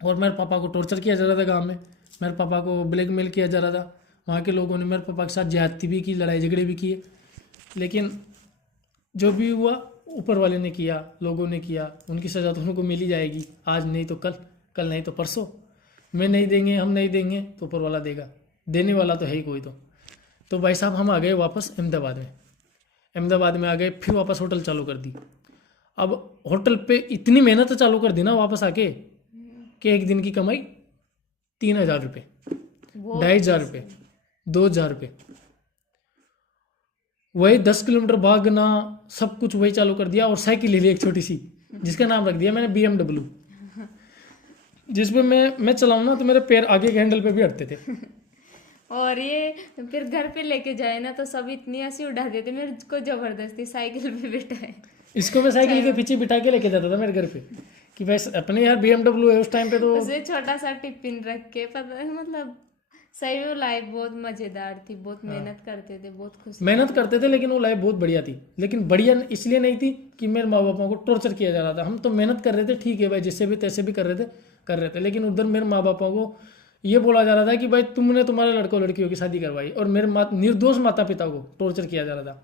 और मेरे पापा को टॉर्चर किया जा रहा था गाँव में, मेरे पापा को ब्लैकमेल किया जा रहा था, वहाँ के लोगों ने मेरे पापा के साथ ज्यादती भी की, लड़ाई झगड़े भी किए। लेकिन जो भी हुआ ऊपर वाले ने किया, लोगों ने किया, उनकी सज़ा तो उनको मिल ही जाएगी, आज नहीं तो कल, कल नहीं तो परसों। मैं नहीं देंगे, हम नहीं देंगे तो ऊपर वाला देगा, देने वाला तो है ही कोई। तो भाई साहब हम आ गए वापस अहमदाबाद में आ गए, फिर वापस होटल चालू कर दी। अब होटल पे इतनी मेहनत चालू कर दी ना वापस आके कि एक दिन की कमाई 3,000 रुपये, 2,500 रुपये, 2,000 रुपये, वही 10 किलोमीटर भागना, सब कुछ वही चालू कर दिया। और साइकिल ले ली एक छोटी सी, जिसका नाम रख दिया मैंने BMW, जिसपे मैं चलाऊँ ना तो मेरे पैर आगे के हैंडल पे भी हटते थे। और ये फिर घर पे लेके जाए ना तो सब इतनी हंसी उड़ा देते, मेरे को जबरदस्ती साइकिल पे बिठाए। इसको मैं साइकिल के पीछे बिठा के लेके जाता था मेरे घर पे कि वैसे अपने यार BMW है उस टाइम पे, तो उसमें छोटा सा टिफिन रख के, पता है मतलब सही में लाइफ बहुत मजेदार थी, बहुत मेहनत करते थे, बहुत खुश मेहनत करते थे, लेकिन वो लाइफ बहुत बढ़िया थी। लेकिन बढ़िया इसलिए नहीं थी कि मेरे माँ बापों को टॉर्चर किया जा रहा था, हम तो मेहनत कर रहे थे, ठीक है भाई, जिससे भी तैसे भी कर रहे थे। लेकिन उधर मेरे माँ बापों को ये बोला जा रहा था कि भाई तुमने तुम्हारे लड़कों लड़कियों की शादी करवाई, और मेरे निर्दोष माता पिता को टॉर्चर किया जा रहा था।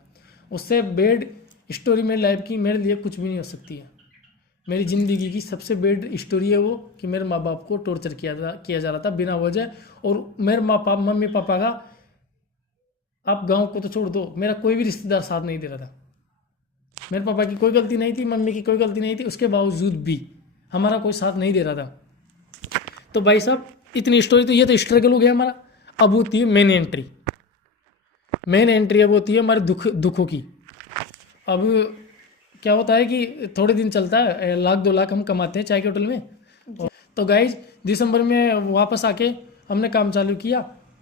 उससे बेड स्टोरी मेरी लाइफ की मेरे लिए कुछ भी नहीं हो सकती है। मेरी ज़िंदगी की सबसे बेड स्टोरी है वो कि मेरे माँ बाप को टॉर्चर किया जा रहा था बिना वजह। और मेरे मम्मी पापा का, आप गांव को तो छोड़ दो, मेरा कोई भी रिश्तेदार साथ नहीं दे रहा था। मेरे पापा की कोई गलती नहीं थी, मम्मी की कोई गलती नहीं थी, उसके बावजूद भी हमारा कोई साथ नहीं दे रहा था। तो भाई साहब इतनी स्टोरी, तो ये तो स्ट्रगल हो गया हमारा। अब होती है मेन एंट्री अब होती है हमारे दुखों की। अब क्या होता है कि थोड़े दिन चलता है, 1-2 लाख हम कमाते हैं चाय के होटल में। तो गाइज दिसंबर में वापस आके हमने काम चालू किया,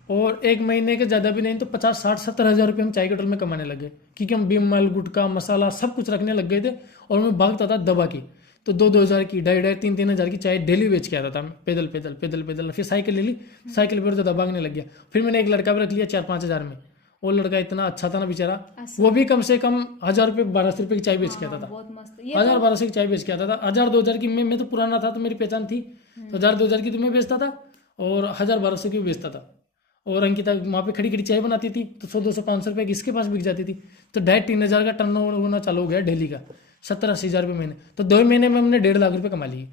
और 1 महीने के ज़्यादा भी नहीं तो 50-60-70 हज़ार रुपये हम चाय के होटल में कमाने लग गए, क्योंकि हम बिमल, गुटखा, मसाला सब कुछ रखने लग गए थे। और मैं भागता था दबा की, तो 2-2 हज़ार की, 2,500-3-3 हज़ार की चाय डेली बेच के आता था मैं, पैदल। फिर साइकिल ले ली, साइकिल पर ज़्यादा भागने लग गया। फिर मैंने एक लड़का भी रख लिया 4-5 हज़ार में। वो लड़का इतना अच्छा था ना बेचारा, वो भी कम से कम 1,000 रुपये 1,200 रुपये की चाय बेच के आता था। बहुत मस्त। 1,000-1,200 की चाय बेच के आता था। 1,000-2,000 की मैं तो पुराना था तो मेरी पहचान थी, तो 1,000-2,000 की तो मैं बेचता था, और 1,000-1,200 की बेचता था। और अंकिता वहाँ पे खड़ी चाय बनाती थी, तो 100-200-500 रुपये की इसके पास बिक जाती थी। तो 2,500-3 हज़ार का टर्नओवर होना चालू हो गया डेली का, 70-80 हज़ार रुपये महीने। तो 2 महीने में हमने 1.5 लाख रुपये कमा लिए।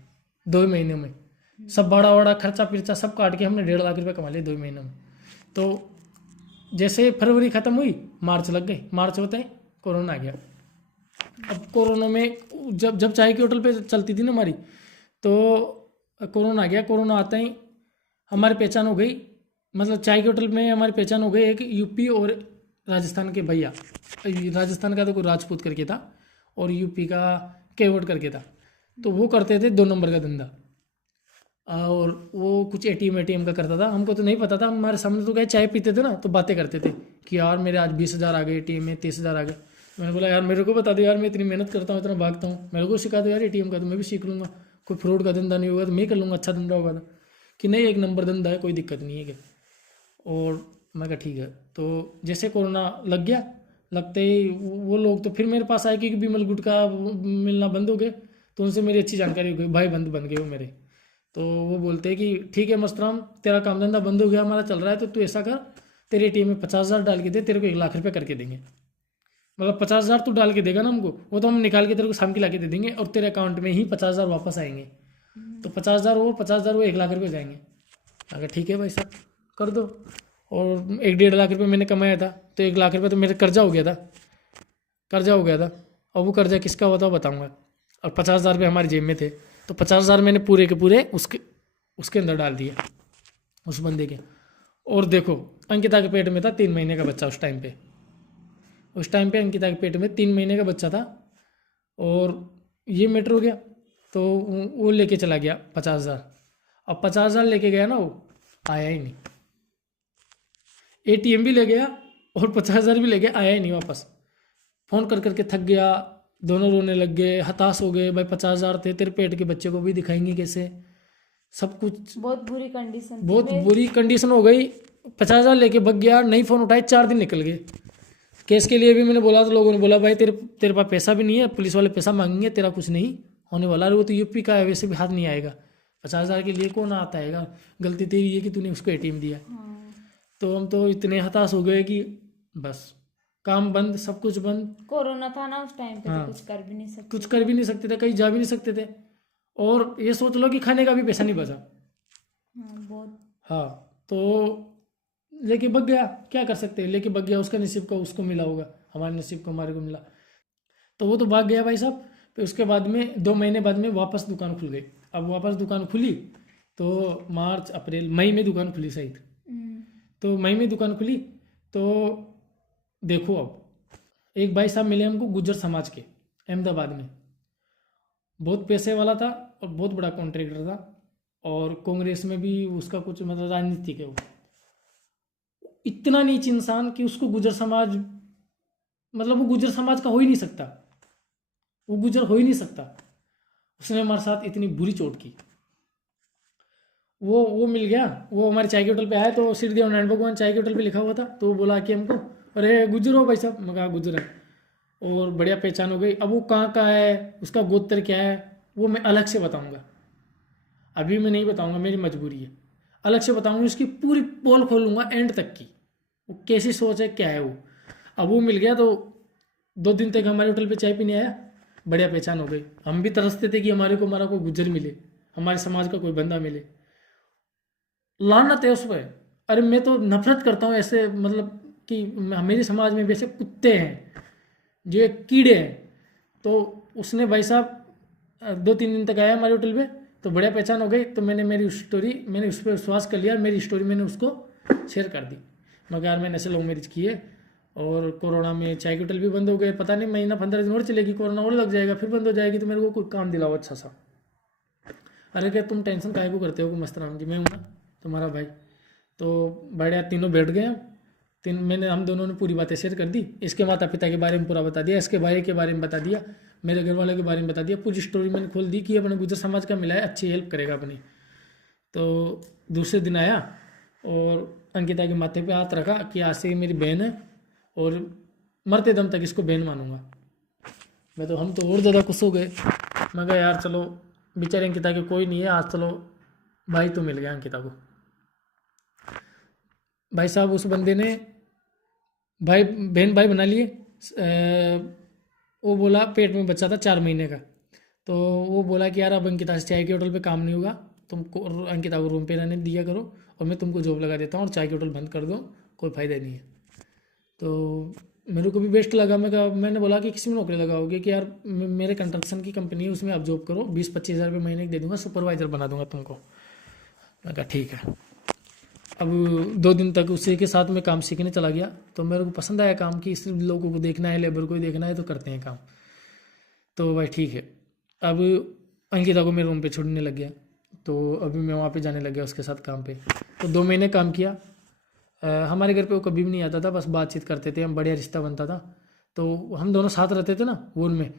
2 महीने में सब बड़ा बड़ा खर्चा पिर्चा सब काट के हमने 1.5 लाख रुपये कमा लिए 2 महीने में। तो जैसे फरवरी ख़त्म हुई, मार्च लग गई, मार्च होते ही कोरोना आ गया। अब कोरोना में जब चाय की होटल पे चलती थी ना हमारी, तो कोरोना आ गया। कोरोना आते ही हमारी पहचान हो गई, मतलब चाय के होटल में हमारी पहचान हो गई एक यूपी और राजस्थान के भैया। राजस्थान का तो कोई राजपूत करके था, और यूपी का केवट करके था। तो वो करते थे 2 नंबर का धंधा, और वो कुछ एटीएम का करता था। हमको तो नहीं पता था, हमारे सामने तो गए चाय पीते थे ना, तो बातें करते थे कि यार मेरे आज 20 हज़ार आ गए एटीएम में, 30 हज़ार आ गए। मैंने बोला यार मेरे को बता दो यार, मैं इतनी मेहनत करता हूँ, इतना भागता हूँ, मेरे को सिखा दो यार एटीएम का, तो मैं भी सीख लूँगा। कोई फ्रॉड का धंधा नहीं होगा तो मैं कर लूँगा, अच्छा धंधा होगा। कि नहीं, 1 नंबर धंधा है, कोई दिक्कत नहीं है कि। और मैं कहा ठीक है। तो जैसे कोरोना लग गया, लगते ही वो लोग तो फिर मेरे पास आए, क्योंकि बिमल गुटखा मिलना बंद हो गए, तो उनसे मेरी अच्छी जानकारी हो गई, भाई बंद बन गए वो मेरे। तो वो बोलते हैं कि ठीक है मस्तराम, तेरा काम धंधा बंद हो गया, हमारा चल रहा है, तो तू ऐसा कर, तेरे एटीएम में 50,000 डाल के दे, तेरे को 1,00,000 रुपये करके देंगे। मतलब 50,000 तू डाल के देगा ना हमको, वो तो हम निकाल के तेरे को शाम की ला के दे देंगे और तेरे अकाउंट में ही 50,000 वापस आएंगे। तो 50,000 वो 50,000 वो 1,00,000 रुपये जाएंगे। अगर ठीक है भाई साहब कर दो। और 1-1.5 लाख रुपये मैंने कमाया था, तो 1,00,000 रुपये तो मेरा कर्जा हो गया था, और वो कर्जा किसका हुआ था बताऊँगा। और 50,000 रुपये हमारी जेब में थे, तो 50,000 मैंने पूरे के पूरे उसके अंदर डाल दिए, उस बंदे के। और देखो अंकिता के पेट में था 3 महीने का बच्चा उस टाइम पे अंकिता के पेट में 3 महीने का बच्चा था। और ये मैटर हो गया, तो वो लेके चला गया 50,000। अब 50,000 लेके गया ना, वो आया ही नहीं। एटीएम भी ले गया और 50,000 भी ले गया, आया ही नहीं वापस। फ़ोन कर करके थक गया, दोनों रोने लग गए, हताश हो गए। भाई 50,000 थे, तेरे पेट के बच्चे को भी दिखाएंगे कैसे, सब कुछ बहुत बुरी कंडीशन थी। बहुत बुरी कंडीशन हो गई। 50,000 लेके भग गया, नहीं फ़ोन उठाए, 4 दिन निकल गए। केस के लिए भी मैंने बोला, तो लोगों ने बोला भाई तेरे पास पैसा भी नहीं है, पुलिस वाले पैसा मांगेंगे, तेरा कुछ नहीं होने वाला। अरे वो तो यूपी का है, वैसे भी हाथ नहीं आएगा। 50,000 के लिए कौन आता है, गलती तेरी है कि तूने उसको एटीएम दिया। तो हम तो इतने हताश हो गए कि बस काम बंद, सब कुछ बंद। कोरोना था ना उस टाइम पे, हाँ। तो कुछ कर भी नहीं सकते। कुछ कर भी नहीं सकते थे, कहीं जा भी नहीं सकते थे। और ये सोच लो कि खाने का भी पैसा नहीं बचा। बहुत। हाँ, तो लेके भग गया, क्या कर सकते हैं, लेके भग गया। उसका नसीब का उसको मिला होगा, हमारे नसीब को हमारे को मिला। तो वो तो भाग गया भाई साहब। फिर उसके बाद में 2 महीने बाद में वापस दुकान खुल गई। अब वापस दुकान खुली तो मार्च अप्रैल मई में दुकान खुली शायद। तो मई में दुकान खुली, तो देखो अब एक भाई साहब मिले हमको गुज्जर समाज के, अहमदाबाद में। बहुत पैसे वाला था और बहुत बड़ा कॉन्ट्रैक्टर था, और कांग्रेस में भी उसका कुछ मतलब राजनीतिक है। वो इतना नीच इंसान कि उसको गुज्जर समाज, मतलब वो गुज्जर समाज का हो ही नहीं सकता, वो गुज्जर हो ही नहीं सकता। उसने हमारे साथ इतनी बुरी चोट की। वो मिल गया, वो हमारे चाय के होटल पे आया, तो श्री देव नारायण भगवान चाय के होटल पे लिखा हुआ था। तो वो बोला कि हमको, अरे गुज्जर हो भाई साहब? मैं कहा गुज्जर है। और बढ़िया पहचान हो गई। अब वो कहाँ का है, उसका गोत्र क्या है, वो मैं अलग से बताऊंगा, अभी मैं नहीं बताऊंगा, मेरी मजबूरी है। अलग से बताऊंगा, उसकी पूरी पोल खोलूंगा एंड तक की, वो कैसी सोच है, क्या है वो। अब वो मिल गया, तो 2 दिन तक हमारे होटल पे चाय पीने आया, बढ़िया पहचान हो गई। हम भी तरसते थे कि हमारा कोई गुज्जर मिले, हमारे समाज का कोई बंदा मिले। लानत है उस पर। अरे मैं तो नफरत करता हूँ ऐसे, मतलब कि मेरे समाज में वैसे कुत्ते हैं जो एक कीड़े हैं। तो उसने भाई साहब 2-3 दिन तक आया हमारे होटल पे, तो बढ़िया पहचान हो गई। तो मैंने उस पर विश्वास कर लिया, मेरी स्टोरी मैंने उसको शेयर कर दी। मगर यार मैंने ऐसे लव मैरिज की है, और कोरोना में चाय के होटल भी बंद हो गए, पता नहीं महीना 15 दिन और चलेगी, कोरोना और लग जाएगा, फिर बंद हो जाएगी, तो मेरे को कोई काम दिलाओ अच्छा सा। अरे क्या तुम टेंशन काहे को करते हो मस्तराम जी, मैं हूँ ना तुम्हारा भाई। तो बढ़िया तीनों बैठ गए हम दोनों ने पूरी बातें शेयर कर दी। इसके माता पिता के बारे में पूरा बता दिया, इसके भाई के बारे में बता दिया, मेरे घर वालों के बारे में बता दिया, पूरी स्टोरी मैंने खोल दी कि अपने गुजर समाज का मिला है, अच्छी हेल्प करेगा अपनी। तो दूसरे दिन आया और अंकिता के माथे पे हाथ रखा कि आज से मेरी बहन है और मरते दम तक इसको बहन मानूंगा। हम तो और ज़्यादा खुश हो गए। मैं कहा यार चलो, बेचारे अंकिता के कोई नहीं है, आज चलो भाई तो मिल गया अंकिता को। भाई साहब उस बंदे ने बहन भाई बना लिए। वो बोला पेट में बच्चा था 4 महीने का, तो वो बोला कि यार अब अंकिता से चाय के होटल पे काम नहीं होगा, तुमको अंकिता को रूम पे रहने दिया करो और मैं तुमको जॉब लगा देता हूँ और चाय के होटल बंद कर दो, कोई फ़ायदा नहीं है। तो मेरे को भी बेस्ट लगा। मैंने बोला कि किसी में नौकरी लगाओगे कि यार मेरे कंस्ट्रक्शन की कंपनी है, उसमें आप जॉब करो, 20-25 हज़ार रुपये महीने दे दूँगा, सुपरवाइज़र बना दूँगा तुमको। मैं कहा ठीक है। अब 2 दिन तक उसी के साथ में काम सीखने चला गया। तो मेरे को पसंद आया काम कि सिर्फ लोगों को देखना है, लेबर को ही देखना है, तो करते हैं काम। तो भाई ठीक है। अब अंकिता को मेरे रूम पे छोड़ने लग गया, तो अभी मैं वहाँ पे जाने लग गया उसके साथ काम पे। तो 2 महीने काम किया। हमारे घर पे वो कभी भी नहीं आता था, बस बातचीत करते थे हम, बढ़िया रिश्ता बनता था। तो हम दोनों साथ रहते थे ना वोन में,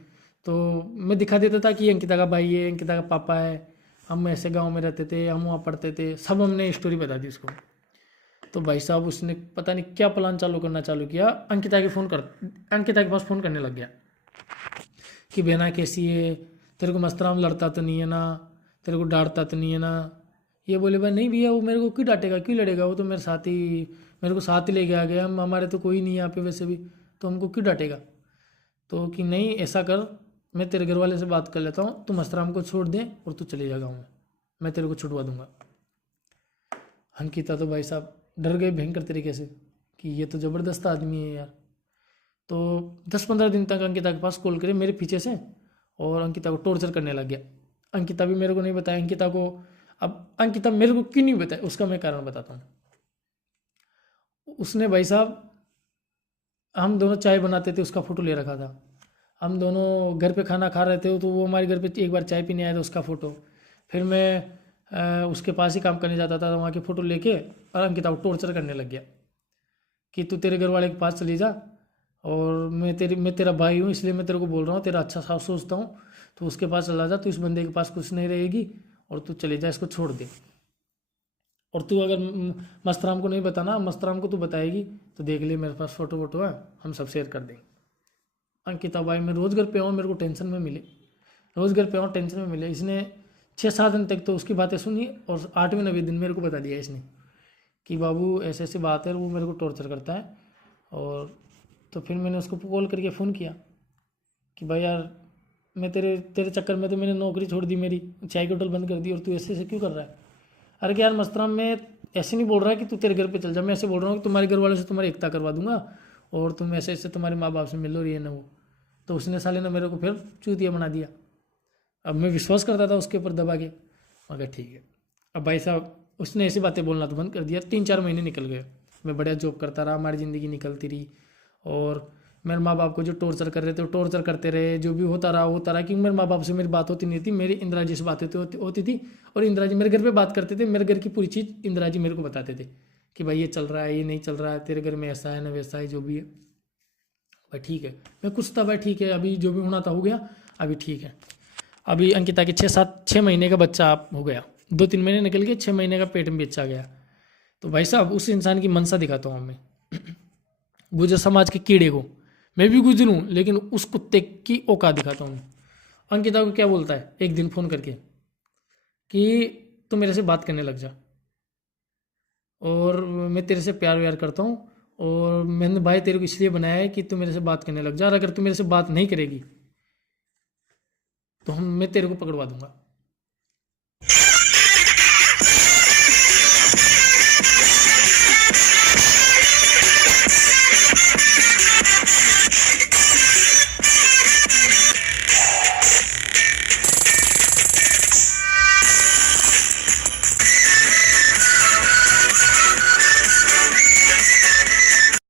तो मैं दिखा देता था कि अंकिता का भाई है, अंकिता का पापा है, हम ऐसे गांव में रहते थे, हम वहाँ पढ़ते थे, सब हमने स्टोरी बता दी उसको। तो भाई साहब उसने पता नहीं क्या प्लान करना चालू किया। अंकिता के पास फ़ोन करने लग गया कि बहना कैसी है, तेरे को मस्तराम लड़ता तो नहीं है ना, तेरे को डांटता तो नहीं है ना। ये बोले भाई नहीं भैया, वो मेरे को क्यों डांटेगा, क्यों लड़ेगा, वो तो मेरे साथ ही, मेरे को साथ ही लेके आ गया, हम हमारे तो कोई नहीं है यहाँ पे वैसे भी, तो हमको क्यों डांटेगा। तो कि नहीं ऐसा कर, मैं तेरे घर वाले से बात कर लेता हूँ, तू मस्तराम को छोड़ दे और तू चले जा गाँव में, मैं तेरे को छुड़वा दूंगा। अंकिता तो भाई साहब डर गए भयंकर तरीके से कि ये तो ज़बरदस्त आदमी है यार। तो 10-15 दिन तक अंकिता के पास कॉल करे मेरे पीछे से, और अंकिता को टॉर्चर करने लग गया। अंकिता भी मेरे को नहीं बताया अंकिता को, अब अंकिता मेरे को क्यों नहीं बताया उसका मैं कारण बताता हूँ। उसने भाई साहब, हम दोनों चाय बनाते थे, उसका फ़ोटो ले रखा था। हम दोनों घर पे खाना खा रहे थे, तो वो हमारे घर पे एक बार चाय पीने आया था, उसका फ़ोटो। फिर मैं उसके पास ही काम करने जाता था, तो वहाँ की फ़ोटो लेके और अंकिता को टॉर्चर करने लग गया कि तू तेरे घर वाले के पास चली जा, और मैं तेरा भाई हूँ, इसलिए मैं तेरे को बोल रहा हूँ, तेरा अच्छा साफ सोचता हूँ, तो उसके पास चला जा, तो इस बंदे के पास कुछ नहीं रहेगी, और तू चले जा, इसको छोड़ दे। और तू अगर मस्तराम को नहीं बताना, मस्तराम को तू बताएगी तो देख ले, मेरे पास फ़ोटो वोटो है, हम सब शेयर कर देंगे। अंकिता भाई मैं रोज़ घर पे आऊँ, मेरे को टेंशन में मिले, रोज़ घर पे आऊँ टेंशन में मिले। इसने 6-7 दिन तक तो उसकी बातें सुनी, और 8वें-9वें दिन मेरे को बता दिया इसने कि बाबू ऐसे ऐसी बात है, वो मेरे को टॉर्चर करता है। और तो फिर मैंने उसको कॉल करके फ़ोन किया कि भाई यार, मैं तेरे चक्कर में तो मैंने नौकरी छोड़ दी, मेरी चाय की होटल बंद कर दी, और तू ऐसे ऐसे क्यों कर रहा है। अरे कि यार मस्तराम, मैं ऐसे नहीं बोल रहा कि तू तेरे घर पे चल जा, मैं ऐसे बोल रहा हूँ कि तुम्हारे घर वालों से तुम्हारी एकता करवा दूंगा, और तुम ऐसे ऐसे तुम्हारे माँ बाप से मिल लो, रही है ना वो। तो उसने साले ने मेरे को फिर चूतिया बना दिया। अब मैं विश्वास करता था उसके ऊपर दबा के, मगर ठीक है। अब भाई साहब उसने ऐसी बातें बोलना तो बंद कर दिया। 3-4 महीने निकल गए, मैं बढ़िया जॉब करता रहा, हमारी ज़िंदगी निकलती रही, और मेरे माँ बाप को जो टॉर्चर कर रहे थे वो टॉर्चर करते रहे, जो भी होता रहा क्योंकि मेरे माँ बाप से मेरी बात होती नहीं थी, मेरी इंदिरा जी से बात होती थी, और इंदिरा जी मेरे घर पे बात करते थे, मेरे घर की पूरी चीज़ इंदिरा जी मेरे को बताते थे कि भाई ये चल रहा है, ये नहीं चल रहा है, तेरे घर में ऐसा है ना वैसा है, जो भी है भाई ठीक है। मैं कुछ था भाई ठीक है, अभी जो भी होना था हो गया, अभी ठीक है। अभी अंकिता के 6 महीने का बच्चा हो गया, 2-3 महीने निकल गए, 6 महीने का पेट में बच्चा गया। तो भाई साहब उस इंसान की मनसा दिखाता हूँ मैं, गुजर समाज के कीड़े को, मैं भी गुजरूँ लेकिन उस कुत्ते की औकात दिखाता हूँ। अंकिता को क्या बोलता है एक दिन फ़ोन करके कि तू मेरे से बात करने लग जा, और मैं तेरे से प्यार व्यार करता हूँ, और मैंने भाई तेरे को इसलिए बनाया है कि तू मेरे से बात करने लग जा, और अगर तू मेरे से बात नहीं करेगी तो मैं तेरे को पकड़वा दूंगा।